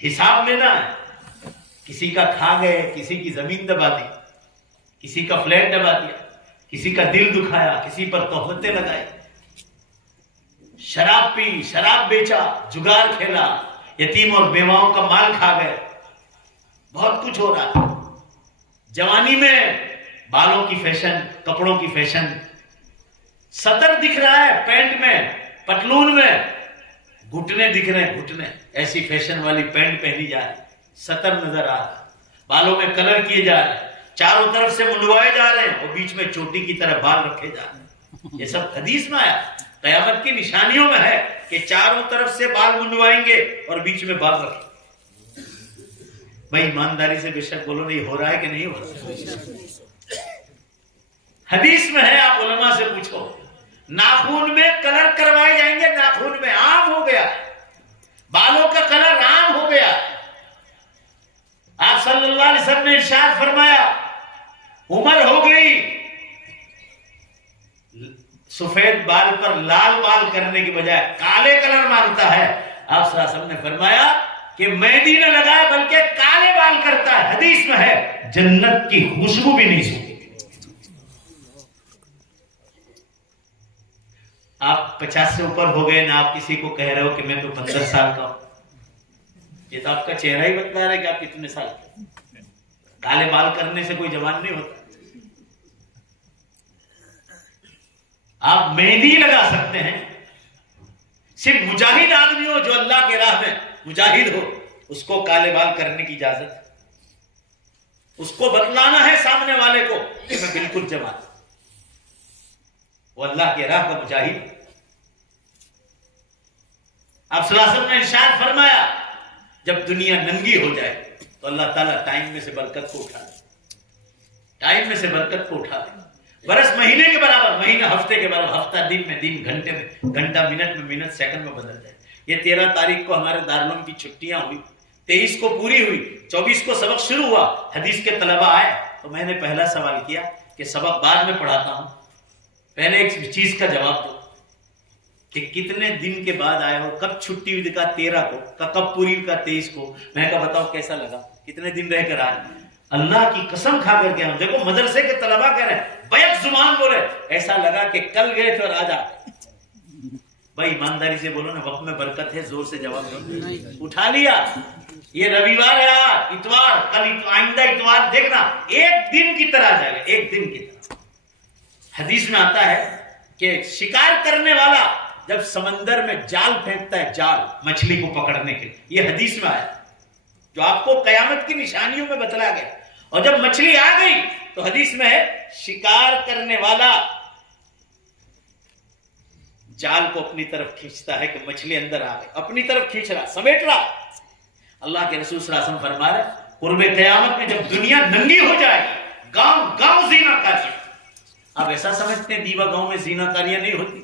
حساب لینا ہے، کسی کا کھا گئے، کسی کی زمین دبا دی، کسی کا فلیٹ دبا دیا، کسی کا دل دکھایا، کسی پر تہمتیں لگائی، شراب پی، شراب بیچا، جگار کھیلا، یتیم اور بیواؤں کا مال کھا گئے، بہت کچھ ہو رہا ہے۔ جوانی میں بالوں کی فیشن، کپڑوں کی فیشن، سطر دکھ رہا ہے پینٹ میں، پتلون میں، گھٹنے دکھ رہے ہیں، گھٹنے، ایسی فیشن والی پینٹ پہنی جا رہی، سطر نظر آ رہا، بالوں میں کلر کیے جا رہے ہیں، چاروں طرف سے منڈوائے جا رہے ہیں اور بیچ میں چوٹی کی طرح بال رکھے جا رہے ہیں۔ یہ سب حدیث میں آیا، قیامت کی نشانیوں میں ہے کہ چاروں طرف سے بال منڈوائیں گے اور بیچ میں بال رکھیں۔ بھائی ایمانداری سے بے شک بولو نہیں ہو رہا ہے کہ نہیں ہو رہا؟ حدیث میں ہے، آپ علماء سے پوچھو، ناخون میں کلر کروائے جائیں گے، ناخون میں عام ہو گیا، بالوں کا کلر عام ہو گیا۔ آپ صلی اللہ علیہ وسلم نے ارشاد فرمایا عمر ہو گئی، سفید بال پر لال بال کرنے کی بجائے کالے کلر مانگتا ہے۔ آپ صلی اللہ علیہ وسلم نے فرمایا کہ مہندی نہ لگائے بلکہ کالے بال کرتا ہے، حدیث میں ہے جنت کی خوشبو بھی نہیں سوکھے۔ آپ 50 سے اوپر ہو گئے نا، آپ کسی کو کہہ رہے ہو کہ میں تو 15 سال کا ہوں، یہ تو آپ کا چہرہ ہی بتلا رہا ہے کہ آپ کتنے سال کے۔ کالے بال کرنے سے کوئی جوان نہیں ہوتا۔ آپ مہندی لگا سکتے ہیں، صرف مجاہد آدمی ہو جو اللہ کے راہ میں مجاہد ہو، اس کو کالے بال کرنے کی اجازت ہے، اس کو بتلانا ہے سامنے والے کو کہ میں بالکل جوان، وہ اللہ کے راہ کا مجاہد۔ آپ صلی اللہ علیہ وسلم نے ارشاد فرمایا جب دنیا ننگی ہو جائے تو اللہ تعالیٰ ٹائم میں سے برکت کو اٹھا دے، ٹائم میں سے برکت کو اٹھا دے، برس مہینے کے برابر، مہینہ ہفتے کے برابر، ہفتہ دن میں دن، گھنٹے میں گھنٹہ، منٹ میں منٹ، سیکنڈ میں بدل جائے۔ یہ 13 تاریخ کو ہمارے دارالعلوم کی چھٹیاں ہوئی، 23 کو پوری ہوئی، 24 کو سبق شروع ہوا، حدیث کے طلبہ آئے تو میں نے پہلا سوال کیا کہ سبق بعد میں پڑھاتا ہوں، پہلے ایک چیز کا جواب دو کہ کتنے دن کے بعد آئے ہو، کب چھٹی ہوئی؟ کہا 13 کو، کب پوری ہوئی؟ کہا 23 کو۔ میں کہا بتاؤ کیسا لگا، کتنے دن رہ کر آئے؟ اللہ کی قسم کھا کر گیا ہوں، دیکھو مدرسے کے طلبہ کہہ رہے ہیں، بیک زبان بولے، ایسا لگا کہ کل گئے تھے اور آج آتے۔ بھائی ایمانداری سے بولو نا، وقت میں برکت ہے، زور سے جواب دو۔ اٹھا لیا، یہ رویوار ہے، اتوار، کل آئندہ اتوار دیکھنا ایک دن کی طرح جائے گا، ایک دن کی طرح۔ حدیث میں آتا ہے کہ شکار کرنے والا جب سمندر میں جال پھینکتا ہے، جال مچھلی کو پکڑنے کے لیے، یہ حدیث میں آیا جو آپ کو قیامت کی نشانیوں میں بتلا گیا۔ اور جب مچھلی آ گئی تو حدیث میں ہے شکار کرنے والا جال کو اپنی طرف کھینچتا ہے کہ مچھلی اندر آ گئی، اپنی طرف کھینچ رہا، سمیٹ رہا۔ اللہ کے رسول صلی اللہ علیہ وسلم فرما رہے قرب قیامت میں جب دنیا ننگی ہو جائے گی، گاؤں گاؤں زینہ کاری۔ آپ ایسا سمجھتے ہیں دیوا گاؤں میں زینہ کاریاں نہیں ہوتی؟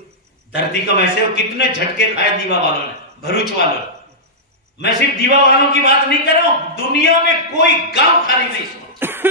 دھرتی کم ایسے ہو، کتنے جھٹکے کھائے دیوا والوں نے، بھروچ والوں نے۔ میں صرف دیوا والوں کی بات نہیں کر رہا ہوں، دنیا میں کوئی گاؤں خالی نہیں سنا۔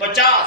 50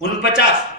49,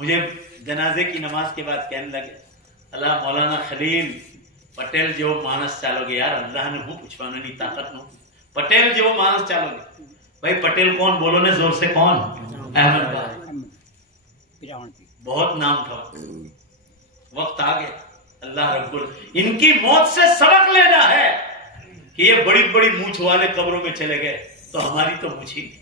مجھے جنازے کی نماز کے بعد کہنے لگے اللہ مولانا خلیل پٹیل جو مانس چالو گے یار اللہ نے ہوں پوچھوانے نہیں طاقت نو پٹیل جو مانس چالو گے بھائی پٹیل کون بولو نے زور سے کون احمد بھائی بہت نام تھا وقت آ گیا اللہ رب ان کی موت سے سبق لینا ہے کہ یہ بڑی بڑی مونچھ والے قبروں میں چلے گئے تو ہماری تو مونچھ ہی نہیں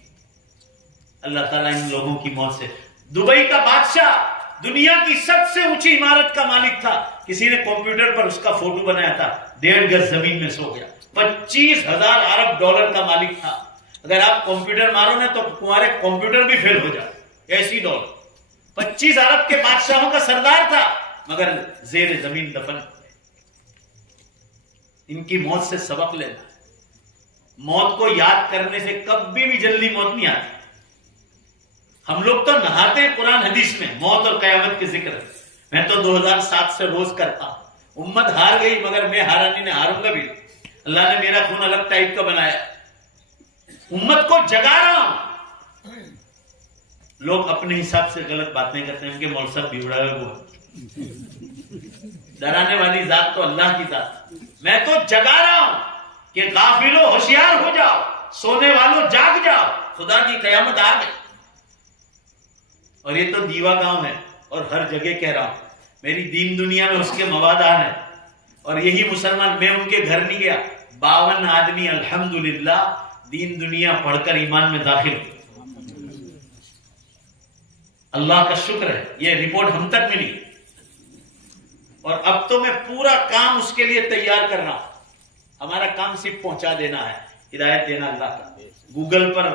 اللہ تعالیٰ ان لوگوں کی موت سے دبئی کا بادشاہ دنیا کی سب سے اونچی عمارت کا مالک تھا کسی نے کمپیوٹر پر اس کا فوٹو بنایا تھا 1.5 گز زمین میں سو گیا 25,000 ارب ڈالر کا مالک تھا اگر آپ کمپیوٹر مارو نا تو تمہارے کمپیوٹر بھی فیل ہو جائے ایسی ڈالر 25 ارب کے بادشاہوں کا سردار تھا مگر زیر زمین دفن ان کی موت سے سبق لینا موت کو یاد کرنے سے کبھی بھی جلدی موت نہیں آتی ہم لوگ تو نہاتے ہیں قرآن حدیث میں موت اور قیامت کے ذکر میں تو 2007 سے روز کرتا ہوں امت ہار گئی مگر میں ہارا نہیں ہاروں گا بھی اللہ نے میرا خون الگ ٹائپ کا بنایا امت کو جگا رہا ہوں لوگ اپنے حساب سے غلط باتیں کرتے ہیں ان کے مول صاحب بھی اڑا ہوئے ڈرانے والی ذات تو اللہ کی ذات میں تو جگا رہا ہوں کہ غافلو ہوشیار ہو جاؤ سونے والوں جاگ جاؤ خدا کی قیامت آ گئی اور یہ تو دیوا گاؤں ہے اور ہر جگہ کہہ رہا ہوں میری دین دنیا میں اس کے موادار ہیں اور یہی مسلمان میں ان کے گھر نہیں گیا 52 آدمی الحمدللہ دین دنیا پڑھ کر ایمان میں داخل ہوئے اللہ کا شکر ہے یہ رپورٹ ہم تک ملی اور اب تو میں پورا کام اس کے لیے تیار کر رہا ہوں ہمارا کام صرف پہنچا دینا ہے ہدایت دینا اللہ کا گوگل پر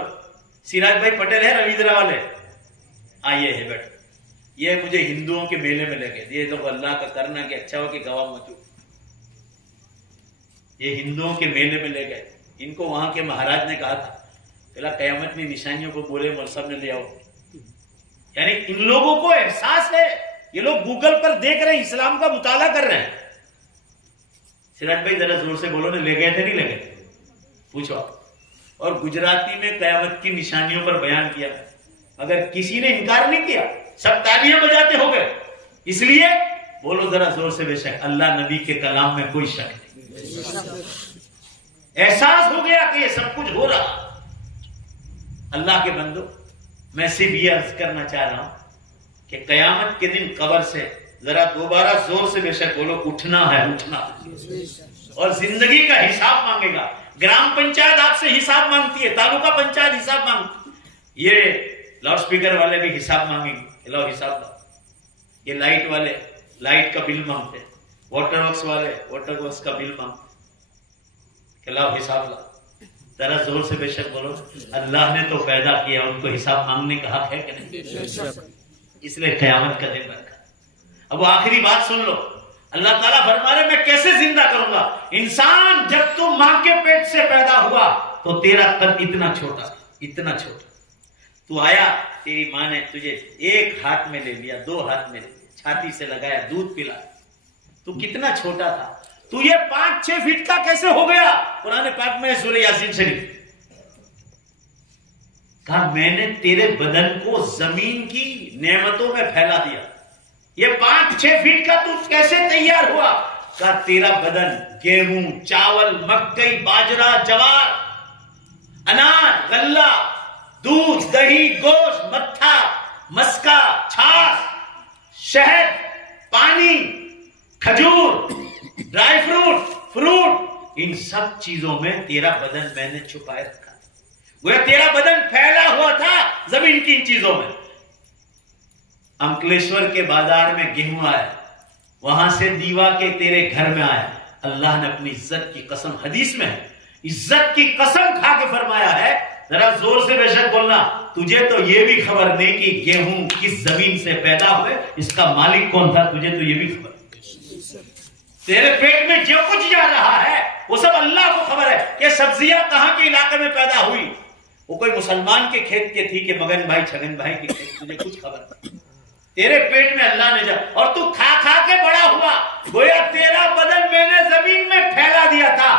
سراج بھائی پٹیل ہے رویدرا والے آئیے ہے بیٹھ یہ مجھے ہندوؤں کے میلے میں لے گئے یہ تو اللہ کا کرنا کہ اچھا ہو کہ گواہ موجود یہ ہندوؤں کے میلے میں لے گئے ان کو وہاں کے مہاراج نے کہا تھا پہلا قیامت میں نشانیوں کو بولے مول صاحب نے لے آؤ یعنی ان لوگوں کو احساس ہے یہ لوگ گوگل پر دیکھ رہے ہیں اسلام کا مطالعہ کر رہے ہیں سراج بھائی ذرا زور سے بولو نے لے گئے تھے نہیں لے گئے پوچھو اور گجراتی میں قیامت کی نشانیوں پر بیان کیا اگر کسی نے انکار نہیں کیا سب تالیاں بجاتے ہو گئے اس لیے بولو ذرا زور سے بے شک اللہ نبی کے کلام میں کوئی شک نہیں احساس ہو گیا کہ یہ سب کچھ ہو رہا اللہ کے بندو میں صرف یہ عرض کرنا چاہ رہا ہوں کہ قیامت کے دن قبر سے ذرا دوبارہ زور سے بے شک بولو اٹھنا ہے اٹھنا اور زندگی کا حساب مانگے گا گرام پنچایت آپ سے حساب مانگتی ہے تعلقہ پنچایت حساب مانگتی یہ لاؤڈ سپیکر والے بھی حساب مانگیں گے لاؤ حساب لاؤ یہ لائٹ والے لائٹ کا بل مانگتے واٹر ورکس والے واٹر ورکس کا بل مانگتے کہ لاؤ حساب لاؤ ذرا زور سے بے شک بولو اللہ نے تو پیدا کیا ان کو حساب مانگنے کا حق ہے کہ نہیں اس لیے قیامت کا دن رکھا اب وہ آخری بات سن لو اللہ تعالیٰ فرما رہے میں کیسے زندہ کروں گا انسان جب تو ماں کے پیٹ سے پیدا ہوا تو تیرا قد اتنا چھوٹا تو آیا تیری ماں نے تجھے ایک ہاتھ میں لے لیا 2 ہاتھ میں لے لیا چھاتی سے لگایا دودھ پلا تو کتنا چھوٹا تھا تو یہ 5-6 فٹ کا کیسے ہو گیا قرآن پاک میں سورہ یاسین شریف کہا میں نے تیرے بدن کو زمین کی نعمتوں میں پھیلا دیا یہ 5-6 فٹ کا تو کیسے تیار ہوا کہا تیرا بدن گیہوں چاول مکئی باجرہ جوار اناج غلہ دودھ دہی گوشت مٹھا مسکا چھاچ شہد پانی کھجور ڈرائی فروٹ ان سب چیزوں میں تیرا بدن میں نے چھپائے رکھا وہ تیرا بدن پھیلا ہوا تھا زمین کی ان چیزوں میں انکلیشور کے بازار میں گیہوں آیا وہاں سے دیوا کے تیرے گھر میں آیا اللہ نے اپنی عزت کی قسم حدیث میں ہے عزت کی قسم کھا کے فرمایا ہے ذرا زور سے بے شک بولنا تجھے تو یہ بھی خبر نہیں کہ گیہوں کس زمین سے پیدا ہوئے اس کا مالک کون تھا تجھے تو یہ بھی خبر تیرے پیٹ میں جو کچھ جا رہا ہے وہ سب اللہ کو خبر ہے کہ سبزیاں کہاں کے علاقے میں پیدا ہوئی وہ کوئی مسلمان کے کھیت کے تھی کہ مگن بھائی چھگن بھائی کے کھیت تجھے کچھ خبر نہیں تیرے پیٹ میں اللہ نے جا اور تو کھا کھا کے بڑا ہوا گویا تیرا بدن میں نے زمین میں پھیلا دیا تھا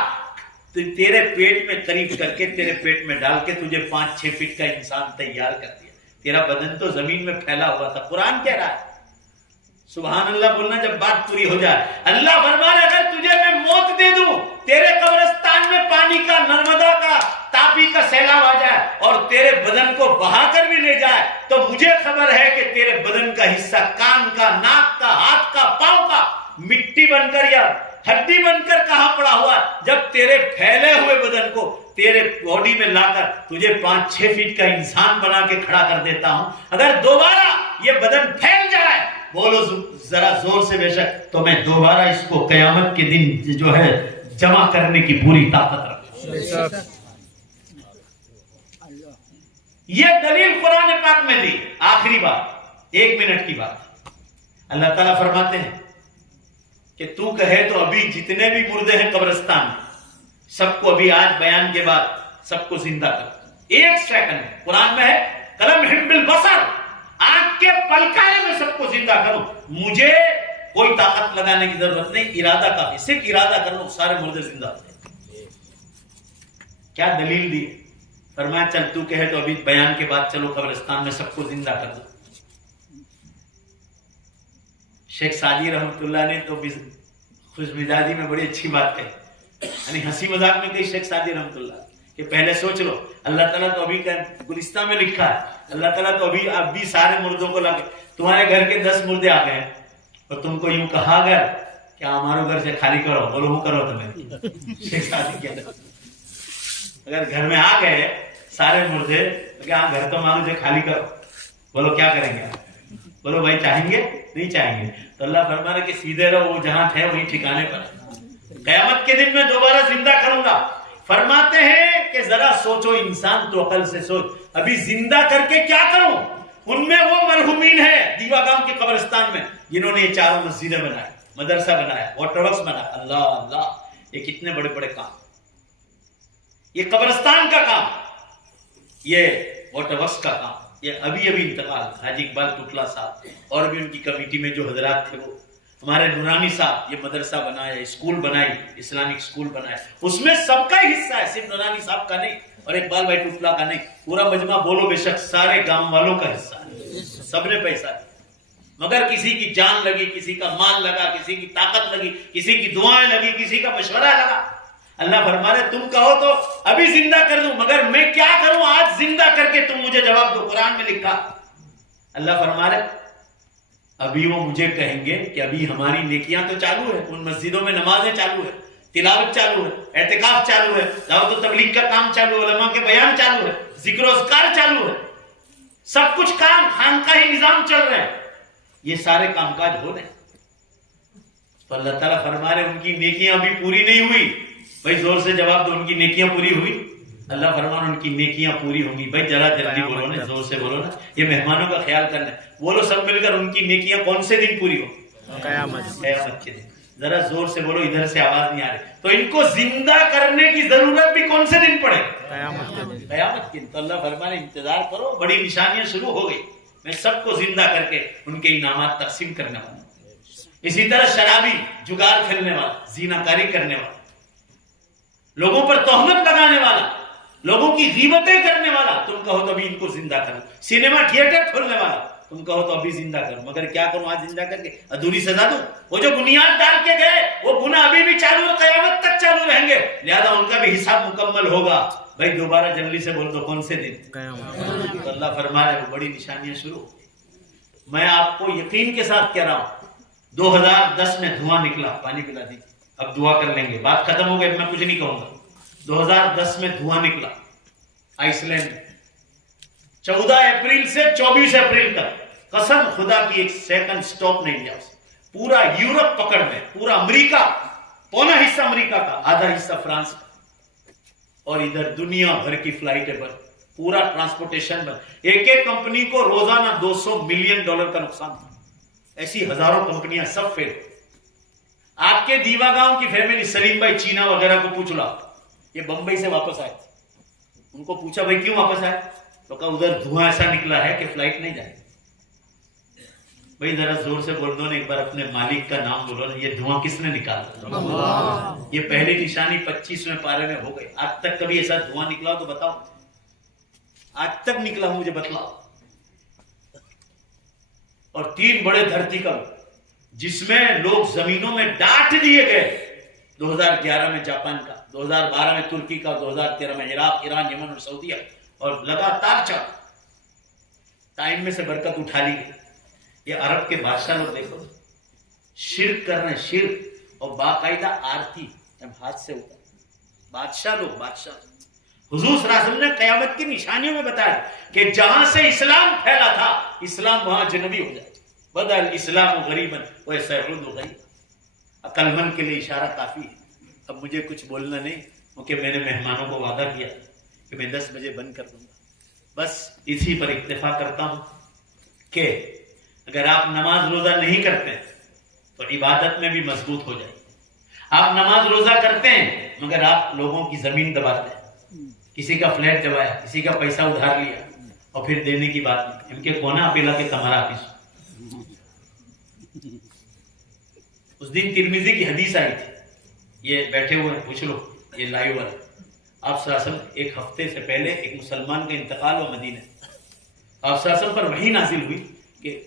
تیرے پیٹ میں قریب کر کے تیرے پیٹ میں ڈال کے تجھے 5-6 فٹ کا انسان تیار کر دیا تیرا بدن تو زمین میں پھیلا ہوا تھا. قرآن کہہ رہا ہے. سبحان اللہ بولنا جب بات پوری ہو جائے. اللہ فرما رہا ہے اگر تجھے میں موت دے دوں, تیرے قبرستان میں پانی کا, نرمدا کا, تاپی کا سیلاب آ جائے اور تیرے بدن کو بہا کر بھی لے جائے, تو مجھے خبر ہے کہ تیرے بدن کا حصہ, کان کا, ناک کا, ہاتھ کا, پاؤں کا, مٹی بن کر یا ہڈی بن کر کہاں پڑا ہوا. جب تیرے پھیلے ہوئے بدن کو تیرے باڈی میں لا کر تجھے 5-6 فٹ کا انسان بنا کے کھڑا کر دیتا ہوں, اگر دوبارہ یہ بدن پھیل جائے, بولو ذرا زور سے بے شک, تو میں دوبارہ اس کو قیامت کے دن جو ہے جمع کرنے کی پوری طاقت رکھوں. یہ دلیل قرآن پاک میں دی. آخری بات, 1 منٹ کی بات. اللہ تعالیٰ فرماتے ہیں کہ تو کہے تو ابھی جتنے بھی مردے ہیں قبرستان میں, سب کو ابھی آج بیان کے بعد سب کو زندہ کر. 1 سیکنڈ قرآن میں ہے, کلمح بالبصر, آنکھ کے پلکارے میں سب کو زندہ کرو. مجھے کوئی طاقت لگانے کی ضرورت نہیں, ارادہ کافی, صرف ارادہ کر لو, سارے مردے زندہ ہو جائیں. کیا دلیل دی؟ فرمایا چل تو کہے تو ابھی بیان کے بعد چلو قبرستان میں سب کو زندہ کر دو. شیخ سعدی رحمت اللہ نے تو خوش مزاجی میں بڑی اچھی بات کہی, یعنی ہنسی مذاق میں کہی شیخ سعدی رحمت اللہ کہ پہلے سوچ لو, اللہ تعالیٰ تو ابھی گلستان میں لکھا ہے, اللہ تعالیٰ تو ابھی سارے مردوں کو لا کے, تمہارے گھر کے 10 مردے آ گئے اور تم کو یوں کہا گیا کہ ہمارے گھر سے خالی کرو, بولو وہ کرو تمہیں. شیخ سعدی کہتا اگر گھر میں آ گئے سارے مردے, ہاں گھر تو مانو جو خالی کرو, بولو کیا کریں گے, بولو بھائی چاہیں گے نہیں چاہیں گے. تو اللہ فرما رہا کہ سیدھے رہو, وہ جہاں تھے وہیں ٹھکانے پر. قیامت کے دن میں دوبارہ زندہ کروں گا. فرماتے ہیں کہ ذرا سوچو انسان, تو عقل سے سوچ, ابھی زندہ کر کے کیا کروں. ان میں وہ مرحومین ہیں دیوا گاؤں کے قبرستان میں جنہوں نے یہ 4 مسجدیں بنائی, مدرسہ بنایا, واٹر ورکس بنایا. اللہ اللہ, یہ کتنے بڑے بڑے کام. یہ قبرستان کا کام, یہ واٹر ورکس کا کام, یہ ابھی انتقال حاجی اقبال ٹکلا صاحب اور بھی ان کی کمیٹی میں جو حضرات تھے, وہ ہمارے نورانی صاحب یہ مدرسہ بنایا, اسکول بنائی, اسلامک اسکول بنایا. اس میں سب کا ہی حصہ ہے, صرف نورانی صاحب کا نہیں اور اقبال بھائی ٹکلا کا نہیں, پورا مجمع بولو بے شک سارے گاؤں والوں کا حصہ ہے. سب نے پیسہ دیا, مگر کسی کی جان لگی, کسی کا مال لگا, کسی کی طاقت لگی, کسی کی دعائیں لگی, کسی کا مشورہ لگا. اللہ فرما رہے تم کہو تو ابھی زندہ کر دوں, مگر میں کیا کروں آج زندہ کر کے, تم مجھے جواب دو. قرآن میں لکھا, اللہ فرما رہے ابھی وہ مجھے کہیں گے کہ ابھی ہماری نیکیاں تو چالو ہے, ان مسجدوں میں نمازیں چالو ہے, تلاوت چالو ہے, اعتکاف چالو ہے, دعوت و تبلیغ کا کام چالو ہے, علماء کے بیان چالو ہے, ذکر و اذکار چالو ہے, سب کچھ کام خانقاہی نظام چل رہے ہیں, یہ سارے کام کاج ہو رہے ہیں. تو اللہ تعالیٰ فرما رہے ان کی نیکیاں ابھی پوری نہیں ہوئی. بھائی زور سے جواب دو, ان کی نیکیاں پوری ہوئی؟ اللہ فرمان ان کی نیکیاں پوری ہوں گی. بھائی ذرا جلدی بولو نا, زور سے بولو نا, یہ مہمانوں کا خیال کرنا ہے. بولو سب مل کر, ان کی نیکیاں کون سے دن پوری ہو؟ قیامت کے دن. ذرا زور سے بولو, ادھر سے آواز نہیں آ رہی. تو ان کو زندہ کرنے کی ضرورت بھی کون سے دن پڑے؟ قیامت کے دن. تو اللہ فرمانے انتظار کرو, بڑی نشانیاں شروع ہو گئی, میں سب کو زندہ کر کے ان کے انعامات تقسیم کرنے والا. اسی طرح شرابی, جگار کھیلنے والا, زینہ کاری کرنے والا, لوگوں پر تہمت لگانے والا, لوگوں کی غیبتیں کرنے والا, تم کہو تو ابھی ان کو زندہ کرو. سینما تھیٹر کھولنے والا, تم کہو تو ابھی زندہ کرو, مگر کیا کروں آج زندہ کر کے, ادھوری سزا دوں. وہ جو بنیاد ڈال کے گئے وہ گناہ ابھی بھی چالو ہے, قیامت تک چالو رہیں گے, لہذا ان کا بھی حساب مکمل ہوگا. بھائی دوبارہ جلدی سے بول دو, کون سے دن؟ تو اللہ فرما رہے وہ بڑی نشانیاں شروع. میں آپ کو یقین کے ساتھ کہہ رہا ہوں, 2010 میں دھواں نکلا, پانی پلا دی, اب دعا کر لیں گے, بات ختم ہو گئی, میں کچھ نہیں کہوں گا. 2010 میں دھواں نکلا آئس لینڈ میں, 14 اپریل سے 24 اپریل تک, قسم خدا کی 1 سیکنڈ سٹاپ نہیں لیا. پورا یورپ پکڑ میں, پورا امریکہ, پونا حصہ امریکہ کا, آدھا حصہ فرانس کا, اور ادھر دنیا بھر کی فلائٹیں بند, پورا ٹرانسپورٹیشن بند. ایک کمپنی کو روزانہ $200 ملین کا نقصان تھا. ایسی ہزاروں کمپنیاں سب فیل. آپ کے دیوا گاؤں کی فیملی, سلیم بھائی چینا وغیرہ کو پوچھ لو, یہ بمبئی سے واپس آئے, ان کو پوچھا بھائی کیوں واپس آئے, تو کہا ادھر دھواں ایسا نکلا ہے کہ فلائٹ نہیں جائے. بھائی ذرا زور سے بول دو نا ایک بار, اپنے مالک کا نام بولو نا, یہ دھواں کس نے نکالا؟ یہ پہلی نشانی 25ویں پارے میں ہو گئی. آج تک کبھی ایسا دھواں نکلا ہو تو بتاؤ, آج تک نکلا ہو مجھے بتلاؤ. اور 3 بڑے دھرتی کمپ جس میں لوگ زمینوں میں ڈانٹ دیے گئے. 2011 میں جاپان کا، 2012 میں ترکی کا، 2013 میں عراق، ایران، یمن اور سعودیہ، اور لگاتار چل ٹائم میں سے برکت اٹھا لی گئی. یہ عرب کے بادشاہ لوگ دیکھو شرک کر رہے ہیں، شرک، اور باقاعدہ آرتی ہاتھ سے ہوتا. بادشاہ لوگ، حضور صلی اللہ علیہ وسلم نے قیامت کی نشانیوں میں بتایا کہ جہاں سے اسلام پھیلا تھا اسلام وہاں جنبی ہو جائے. بدل الاسلام غریبا وسيعود غریبا. عقل مند کے لیے اشارہ کافی ہے. اب مجھے کچھ بولنا نہیں، کیونکہ میں نے مہمانوں کو وعدہ کیا کہ میں 10 بجے بند کر دوں گا. بس اسی پر اکتفا کرتا ہوں کہ اگر آپ نماز روزہ نہیں کرتے تو عبادت میں بھی مضبوط ہو جائے. آپ نماز روزہ کرتے ہیں مگر آپ لوگوں کی زمین دباتے ہیں، کسی کا فلیٹ دبایا، کسی کا پیسہ ادھار لیا اور پھر دینے کی بات نہیں. ان کے کونا پیلا کے تمہارا آفس. اس دن ترمذی کی حدیث آئی تھی، یہ بیٹھے ہوئے پوچھ لو، یہ لائیو ہے. آپ صلی اللہ علیہ وسلم ایک ہفتے سے پہلے ایک مسلمان کا انتقال ہوا مدینہ. آپ صلی اللہ علیہ وسلم پر وحی نازل ہوئی کہ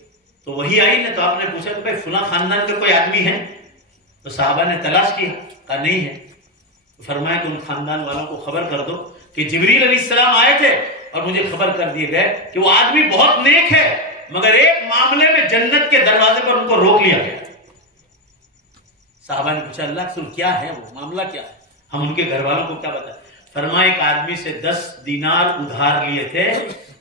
تو وہی آئی نا، تو آپ نے پوچھا کہ بھائی فلاں خاندان کا کوئی آدمی ہے؟ تو صحابہ نے تلاش کیا، کہا نہیں ہے. فرمایا کہ ان خاندان والوں کو خبر کر دو کہ جبریل علیہ السلام آئے تھے اور مجھے خبر کر دیے گئے کہ وہ آدمی بہت نیک ہے مگر ایک معاملے میں جنت کے دروازے پر ان کو روک لیا گیا. صحابہ نے پوچھا اللہ رسول کیا ہے وہ معاملہ، کیا ہے؟ ہم ان کے گھر والوں کو کیا بتائیں؟ فرمایا ایک آدمی سے 10 دینار ادھار لیے تھے،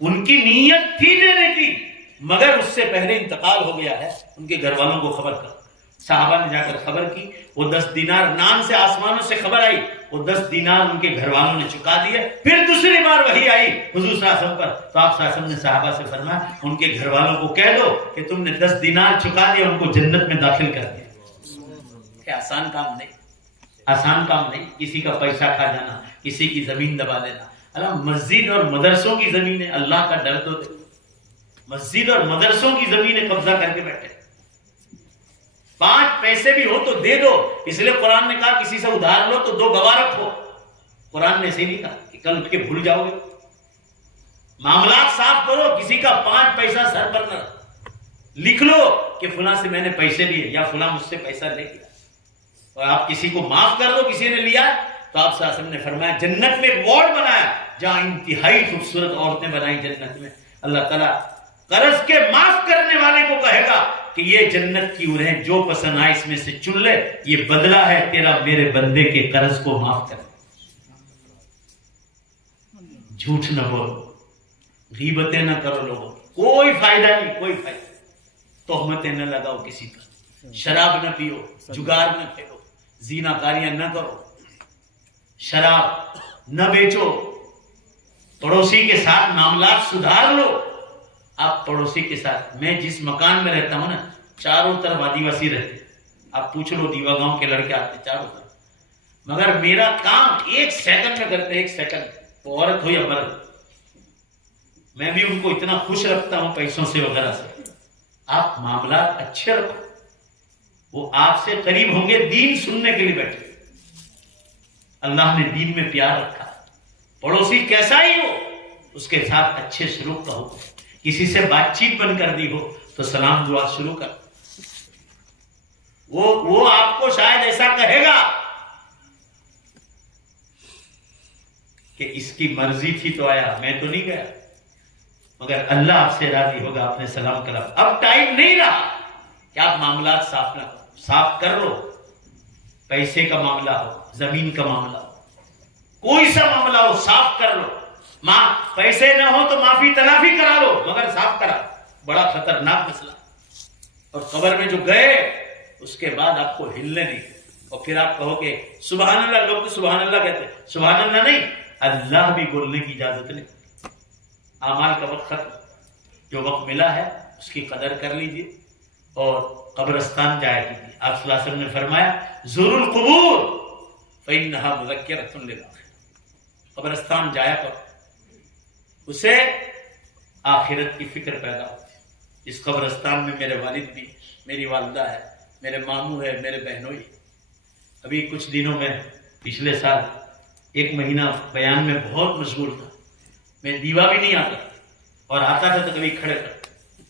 ان کی نیت تھی دینے کی مگر اس سے پہلے انتقال ہو گیا ہے، ان کے گھر والوں کو خبر کر. صحابہ نے جا کر خبر کی، وہ 10 دینار نام سے آسمانوں سے خبر آئی، وہ 10 دینار ان کے گھر والوں نے چکا دیے. پھر دوسری بار وہی آئی حضور صلی اللہ علیہ وسلم پر، تو آپ صلی اللہ علیہ وسلم نے صحابہ سے فرمایا ان کے گھر والوں کو کہہ دو کہ تم نے 10 دینار چکا دیا، ان کو جنت میں داخل کر دیا. کہ آسان کام نہیں، آسان کام نہیں. کسی کا پیسہ کھا جانا، کسی کی زمین دبا لینا. اللہ مسجد اور مدرسوں کی زمینیں، اللہ کا ڈر تو دے. مسجد اور مدرسوں کی زمینیں قبضہ کر کے بیٹھے. 5 پیسے بھی ہو تو دے دو، اس لیے قرآن نے کہا کسی سے ادھار لو تو 2 گواہ رکھو. قرآن نے ایسے نہیں کہا کہ کل اٹھ کے بھول جاؤ گے. معاملات صاف کرو، کسی کا 5 پیسہ سر پر نہ لکھ لو کہ فلاں سے میں نے پیسے لیے یا فلاں مجھ سے پیسہ لے گیا. اور آپ کسی کو معاف کر دو، کسی نے لیا تو آپ صلی اللہ علیہ وسلم نے فرمایا جنت میں ایک وارڈ بنایا جہاں انتہائی خوبصورت عورتیں بنائی جنت میں. اللہ تعالیٰ قرض کے معاف کرنے والے کو کہے گا کہ یہ جنت کی انہیں جو پسند آئے اس میں سے چن لے، یہ بدلہ ہے تیرا میرے بندے کے قرض کو معاف کر. جھوٹ نہ بولو، غیبتیں نہ کرو لوگوں، کوئی فائدہ نہیں، کوئی فائدہ. تہمتیں نہ لگاؤ کسی پر، شراب نہ پیو، جگار نہ کھیلو، زنا کاریاں نہ کرو، شراب نہ بیچو، پڑوسی کے ساتھ معاملات سدھار لو. آپ پڑوسی کے ساتھ، میں جس مکان میں رہتا ہوں نا چاروں طرف آدیواسی رہتے. آپ پوچھ لو دیوا گاؤں کے لڑکے آتے چاروں طرف، مگر میرا کام 1 سیکنڈ میں کرتے. 1 سیکنڈ، وہ عورت ہو یا مرد. میں بھی ان کو اتنا خوش رکھتا ہوں پیسوں سے وغیرہ سے. آپ معاملات اچھے رکھو، وہ آپ سے قریب ہوں گے. دین سننے کے لیے بیٹھے. اللہ نے دین میں پیار رکھا. پڑوسی کیسا ہی ہو اس کے ساتھ اچھے سلوک کا ہو. کسی سے بات چیت بند کر دی ہو تو سلام دعا شروع کر. وہ آپ کو شاید ایسا کہے گا کہ اس کی مرضی تھی تو آیا، میں تو نہیں گیا، مگر اللہ آپ سے راضی ہوگا، آپ نے سلام کرا. اب ٹائم نہیں رہا کہ آپ معاملات صاف نہ کرو، صاف کر لو. پیسے کا معاملہ ہو، زمین کا معاملہ ہو، کوئی سا معاملہ ہو، صاف کر لو. پیسے نہ ہو تو معافی تلافی کرا لو مگر صاف کرا. بڑا خطرناک مسئلہ. اور قبر میں جو گئے اس کے بعد آپ کو ہلنے نہیں. اور پھر آپ کہو کہ سبحان اللہ، لوگ تو سبحان اللہ کہتے ہیں، سبحان اللہ نہیں، اللہ بھی بولنے کی اجازت نہیں. اعمال کا وقت ختم. جو وقت ملا ہے اس کی قدر کر لیجیے اور قبرستان جایا کیجیے. آپ صلی اللہ علیہ وسلم نے فرمایا زور القبور فإنها مذکرۃ للآخرۃ. قبرستان جایا کرو، اسے آخرت کی فکر پیدا ہوتی ہے. اس قبرستان میں میرے والد بھی، میری والدہ ہے، میرے ماموں ہے، میرے بہنوئی. ابھی کچھ دنوں میں پچھلے سال 1 مہینہ بیان میں بہت مشغول تھا. میں دیوا بھی نہیں آتا اور آتا تھا تو کبھی کھڑے کر.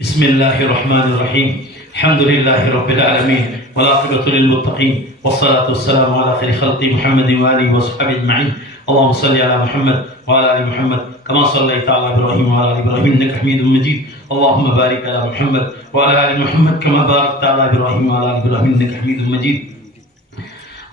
بسم الله الرحمن الرحيم الحمد لله رب العالمين والعاقبة للمتقين والصلاة والسلام على خير خلق محمد وآله وصحبه أجمعين اللهم صل على محمد وعلى آل محمد كما صليت على إبراهيم وعلى آل إبراهيم إنك حميد مجيد اللهم بارك على محمد وعلى آل محمد كما باركت على إبراهيم وعلى آل إبراهيم إنك حميد مجيد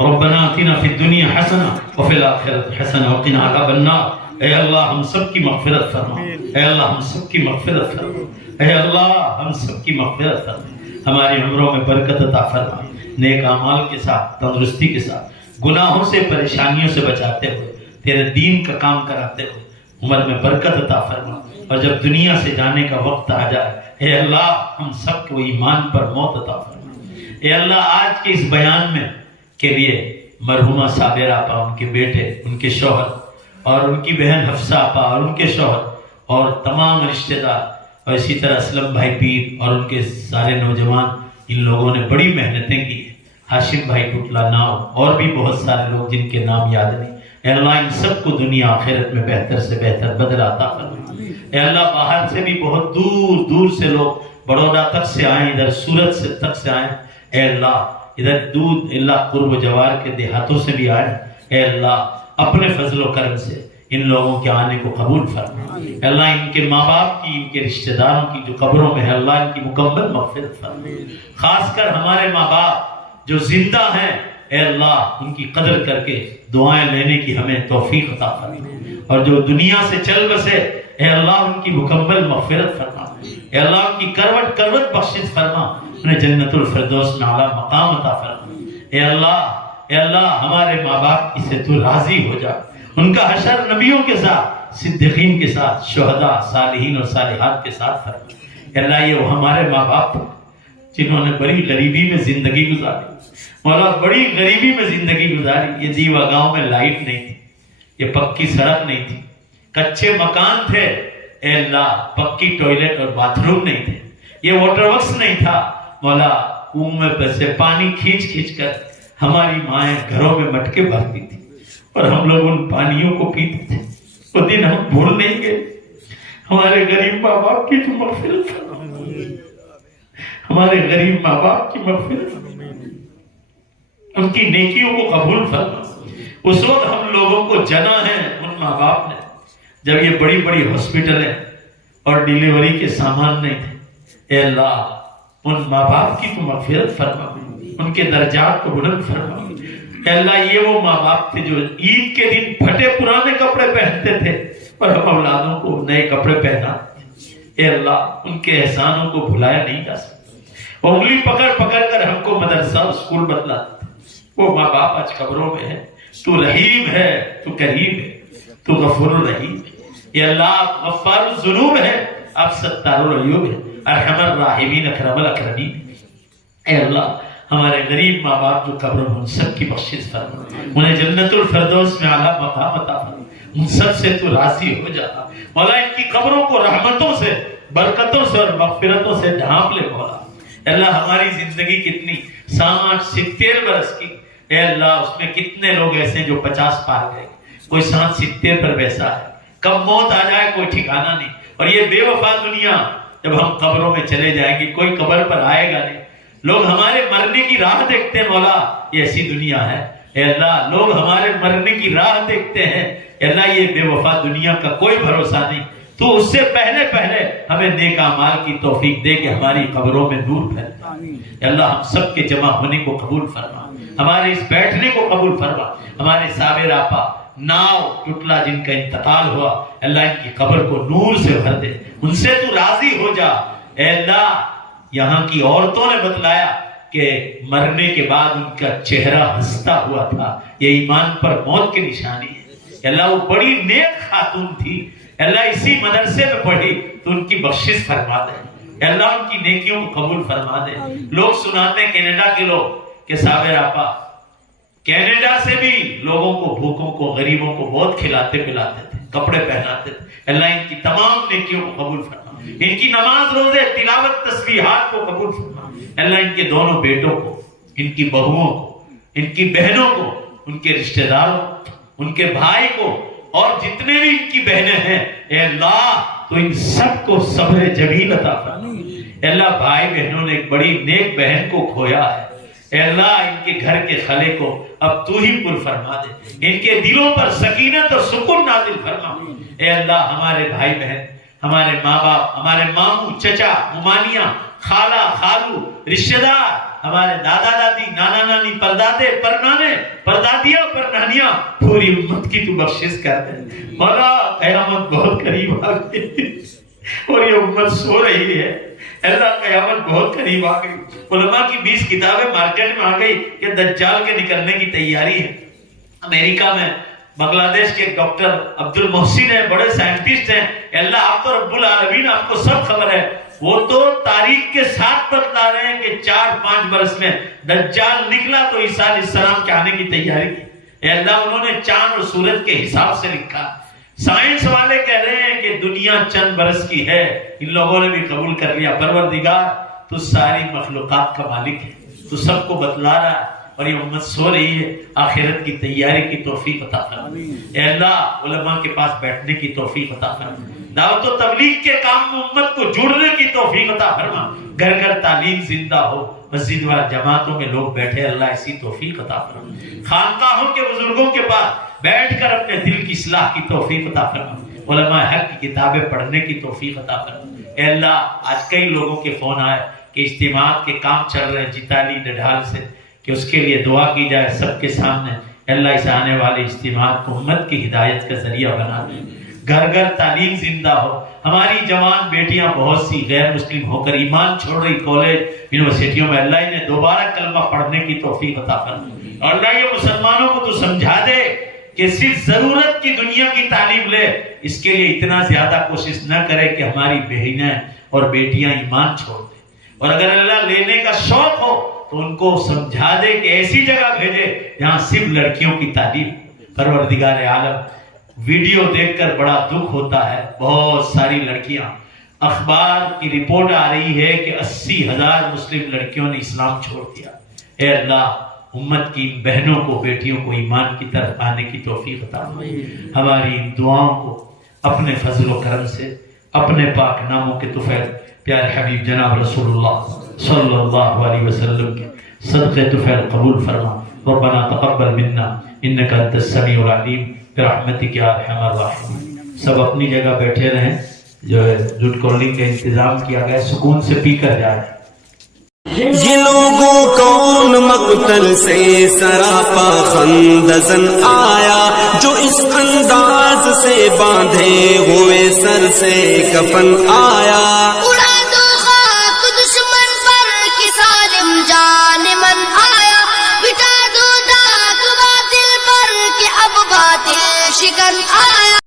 ربنا آتنا في الدنيا حسنة وفي الآخرة حسنة وقنا عذاب النار اے اللہ ہم سب کی مغفرت فرما اے اللہ ہم سب کی مغفرت فرما اے اللہ ہم سب کی مغفرت فرما ہماری عمروں میں برکت عطا فرما نیک اعمال کے ساتھ تندرستی کے ساتھ گناہوں سے پریشانیوں سے بچاتے ہوئے تیرے دین کا کام کراتے ہوئے عمر میں برکت عطا فرما اور جب دنیا سے جانے کا وقت آ جائے اے اللہ ہم سب کو ایمان پر موت عطا فرما اے اللہ آج کے اس بیان میں کے لیے مرحومہ صابر آپا ان کے بیٹے ان کے شوہر اور ان کی بہن حفصہ آپا اور ان کے شوہر اور تمام رشتہ دار اور اسی طرح اسلم بھائی پیر اور ان کے سارے نوجوان ان لوگوں نے بڑی محنتیں کی ہیں ہاشم بھائی ٹوٹلا ناؤ اور بھی بہت سارے لوگ جن کے نام یاد نہیں اے اللہ ان سب کو دنیا آخرت میں بہتر سے بہتر بدلہ عطا فرما اے اللہ باہر سے بھی بہت دور دور سے لوگ بڑودہ تک سے آئیں ادھر سورت سے تک سے آئیں اے اللہ ادھر دودھ اللہ قرب و جوار کے دیہاتوں سے بھی آئیں اے اللہ اپنے فضل و کرم سے ان لوگوں کے آنے کو قبول فرما اے اللہ ان کے ماں باپ کی ان کے رشتہ داروں کی جو قبروں میں ہے اللہ ان کی مکمل مغفرت فرما خاص کر ہمارے ماں باپ جو زندہ ہیں اے اللہ ان کی قدر کر کے دعائیں لینے کی ہمیں توفیق عطا فرما اور جو دنیا سے چل بسے اے اللہ ان کی مکمل مغفرت فرما اے اللہ ان کی کروٹ کروٹ بخشش فرما انہیں جنت الفردوس میں اعلیٰ مقام عطا فرما اے اللہ ہمارے ماں باپ کی سے تو راضی ہو جا ان کا حشر نبیوں کے ساتھ صدیقین کے ساتھ شہداء صالحین اور صالحات کے ساتھ فرما اے اللہ یہ وہ ہمارے ماں باپ جنہوں نے بڑی غریبی میں زندگی گزاری مولا بڑی غریبی میں زندگی گزاری یہ دیوا گاؤں میں لائٹ نہیں تھی یہ پکی سڑک نہیں تھی کچے مکان تھے اے اللہ پکی ٹوائلٹ اور باتھ روم نہیں تھے یہ واٹر ورکس نہیں تھا مولا کنویں میں سے پانی کھینچ کھینچ کر ہماری مائیں گھروں میں مٹکے بھرتی تھی اور ہم لوگ ان پانیوں کو پیتے تھے وہ دن ہم بھول نہیں گئے ہمارے غریب ماں باپ کی تو مغفرت ہمارے غریب ماں باپ کی مغفرت ان کی نیکیوں کو قبول فرما اس وقت ہم لوگوں کو جنا ہے ان ماں باپ نے جب یہ بڑی بڑی ہاسپٹلیں اور ڈیلیوری کے سامان نہیں تھے اے اللہ ان ماں باپ کی تو مغفرت فرما ان کے درجات کو بلند فرما اے اللہ یہ وہ ماں باپ تھے جو عید کے دن پھٹے پرانے کپڑے پہنتے تھے اور ہم اولادوں کو نئے کپڑے پہناتے اے اللہ ان کے احسانوں کو بھلایا نہیں جا سکتا وہ انگلی پکڑ پکڑ کر ہم کو مدرسہ اور اسکول بتلاتے تھے وہ ماں باپ آج قبروں میں ہے تو رحیم ہے تو کریم ہے تو غفور الرحیم ہے اے اللہ آپ غفار الذنوب ہے آپ ستار العیوب ہے ارحم الراحمین اکرم الاکرمین اے اللہ ہمارے غریب ماں باپ جو قبروں میں ان سب کی بخشش فرما انہیں جنت الفردوس میں اعلیٰ مقام عطا فرما ان سب سے تو راضی ہو جاتا مولا ان کی قبروں کو رحمتوں سے برکتوں سے اور مغفرتوں سے ڈھانپ لے مولا اے اللہ ہماری زندگی کتنی 60-70 برس کی اے اللہ اس میں کتنے لوگ ایسے جو 50 پار گئے کوئی 60-70 پر ویسا ہے کب موت آ جائے کوئی ٹھکانہ نہیں اور یہ بے وفا دنیا جب ہم قبروں میں چلے جائیں گے کوئی قبر پر آئے گا نہیں لوگ ہمارے مرنے کی راہ دیکھتے ہیں مولا یہ ایسی دنیا ہے اے اللہ لوگ ہمارے مرنے کی راہ دیکھتے ہیں اے اللہ یہ بے وفا دنیا کا کوئی بھروسہ نہیں تو اس سے پہلے ہمیں نیک اعمال کی توفیق دے کہ ہماری قبروں میں نور پھیلتا اے اللہ ہم سب کے جمع ہونے کو قبول فرما ہمارے اس بیٹھنے کو قبول فرما ہمارے صابر آپا ناؤ ٹوٹلا جن کا انتقال ہوا اللہ ان کی قبر کو نور سے بھر دے ان سے تو راضی ہو جا اے اللہ یہاں کی عورتوں نے بتلایا کہ مرنے کے بعد ان کا چہرہ ہنستا ہوا تھا یہ ایمان پر موت کی نشانی ہے اللہ وہ بڑی نیک خاتون تھی اللہ اسی مدرسے میں پڑھی تو ان کی بخشش فرما دے اللہ ان کی نیکیوں کو قبول فرما دے لوگ سناتے ہیں کینیڈا کے لوگ کہ صابر آپا کینیڈا سے بھی لوگوں کو بھوکوں کو غریبوں کو بہت کھلاتے پلاتے تھے کپڑے پہناتے تھے اللہ ان کی تمام نیکیوں کو قبول فرما ان کی نماز روزے تلاوت تسبیحات کو قبول فرما اللہ ان کے دونوں بیٹوں کو ان کی بہوؤں کو ان کی بہنوں کو ان کے رشتہ داروں ان کے بھائی کو اور جتنے بھی ان کی بہنیں ہیں اے اللہ تو ان سب کو صبر جمیل عطا فرما اے اللہ بھائی بہنوں نے ایک بڑی نیک بہن کو کھویا ہے، اے اللہ ان کے گھر کے خلے کو اب تو ہی پر فرما دے، ان کے دلوں پر سکینت اور سکون نازل فرما۔ اے اللہ ہمارے بھائی بہن، ہمارے ماں باپ، ہمارے ماموں چچا ممانیاں، خالہ خالو، رشتہ دار، ہمارے دادا دادی، نانا نانی، پردادے پرنانے، پردادیاں پرنانیاں، پوری امت کی تو بخشش کر دے مولا۔ قیامت بہت قریب آ گئی اور یہ امت سو رہی ہے، اللہ قیامت بہت قریب آ گئی۔ علماء کی 20 کتابیں مارکیٹ میں آ گئی کہ دجال کے نکلنے کی تیاری ہے۔ امریکہ میں بنگلہ دیش کے ڈاکٹر عبد المحسن ہیں، بڑے سائنٹسٹ ہیں، اللہ آپ تو رب العالمین، آپ کو سب خبر ہے، وہ تو تاریخ کے ساتھ بتلا رہے ہیں کہ 4-5 برس میں دجال نکلا تو عیسیٰ علیہ السلام کے آنے کی تیاری کی۔ اے اللہ انہوں نے چاند اور سورج کے حساب سے لکھا۔ سائنس والے کہہ رہے ہیں کہ دنیا چند برس کی ہے، ان لوگوں نے بھی قبول کر لیا۔ پروردگار تو ساری مخلوقات کا مالک ہے، تو سب کو بتلا رہا ہے اور یہ امت سو رہی ہے، آخرت کی تیاری کی توفیق عطا فرما۔ اے اللہ علماء کے پاس بیٹھنے کی توفیق عطا فرما، دعوت و تبلیغ کے کام میں امت کو جڑنے کی توفیق عطا فرما، گھر گھر تعلیم زندہ ہو، مسجد و جماعتوں میں لوگ بیٹھے، اللہ ایسی توفیق عطا فرما۔ خانقاہوں کے بزرگوں کے پاس بیٹھ کر اپنے دل کی اصلاح کی توفیق عطا فرما، علماء حق کی کتابیں پڑھنے کی توفیق عطا فرما۔ اے اللہ آج کئی لوگوں کے فون آئے کہ اجتماعات کے کام چل رہے ہیں جتالی ڈڈھال سے، کہ اس کے لیے دعا کی جائے سب کے سامنے۔ اللہ اس آنے والے اجتماعات کو امت کی ہدایت کا ذریعہ بنا دے، گھر گھر تعلیم زندہ ہو۔ ہماری جوان بیٹیاں بہت سی غیر مسلم ہو کر ایمان چھوڑ رہی کالج یونیورسٹیوں میں، اللہ انہیں دوبارہ کلمہ پڑھنے کی توفیق عطا فرما۔ اور اللہ یہ مسلمانوں کو تو سمجھا دے کہ صرف ضرورت کی دنیا کی تعلیم لے، اس کے لیے اتنا زیادہ کوشش نہ کرے کہ ہماری بہنیں اور بیٹیاں ایمان چھوڑ دیں، اور اگر اللہ لینے کا شوق ہو تو ان کو سمجھا دے کہ ایسی جگہ بھیجے جہاں صرف لڑکیوں کی تعلیم۔ پروردگار عالم ویڈیو دیکھ کر بڑا دکھ ہوتا ہے، بہت ساری لڑکیاں، اخبار کی رپورٹ آ رہی ہے کہ 80,000 مسلم لڑکیوں نے اسلام چھوڑ دیا۔ اے اللہ امت کی بہنوں کو، بیٹیوں کو ایمان کی طرف آنے کی توفیق عطا فرما۔ ہماری دعاؤں کو اپنے فضل و کرم سے، اپنے پاک ناموں کے طفیل پیارے حبیب جناب رسول اللہ صلی اللہ علیہ وسلم کے صدقے طفیل قبول فرما۔ ربنا تقبل منا انک انت السمیع العلیم برحمتک یا ارحم الراحمین۔ سب اپنی جگہ بیٹھے رہیں، جو ہے جوٹ کولڈنگ کا انتظام کیا گیا ہے، سکون سے پی کر جائیں۔ یہ لوگوں کون مقتل سے سراپا خندزن آیا، جو اس انداز سے باندھے ہوئے سر سے کفن آیا۔ اڑا دو خاک دشمن پر کہ ظالم جان من آیا، مٹا دو داغ باطل پر کہ اب باطل شکن آیا۔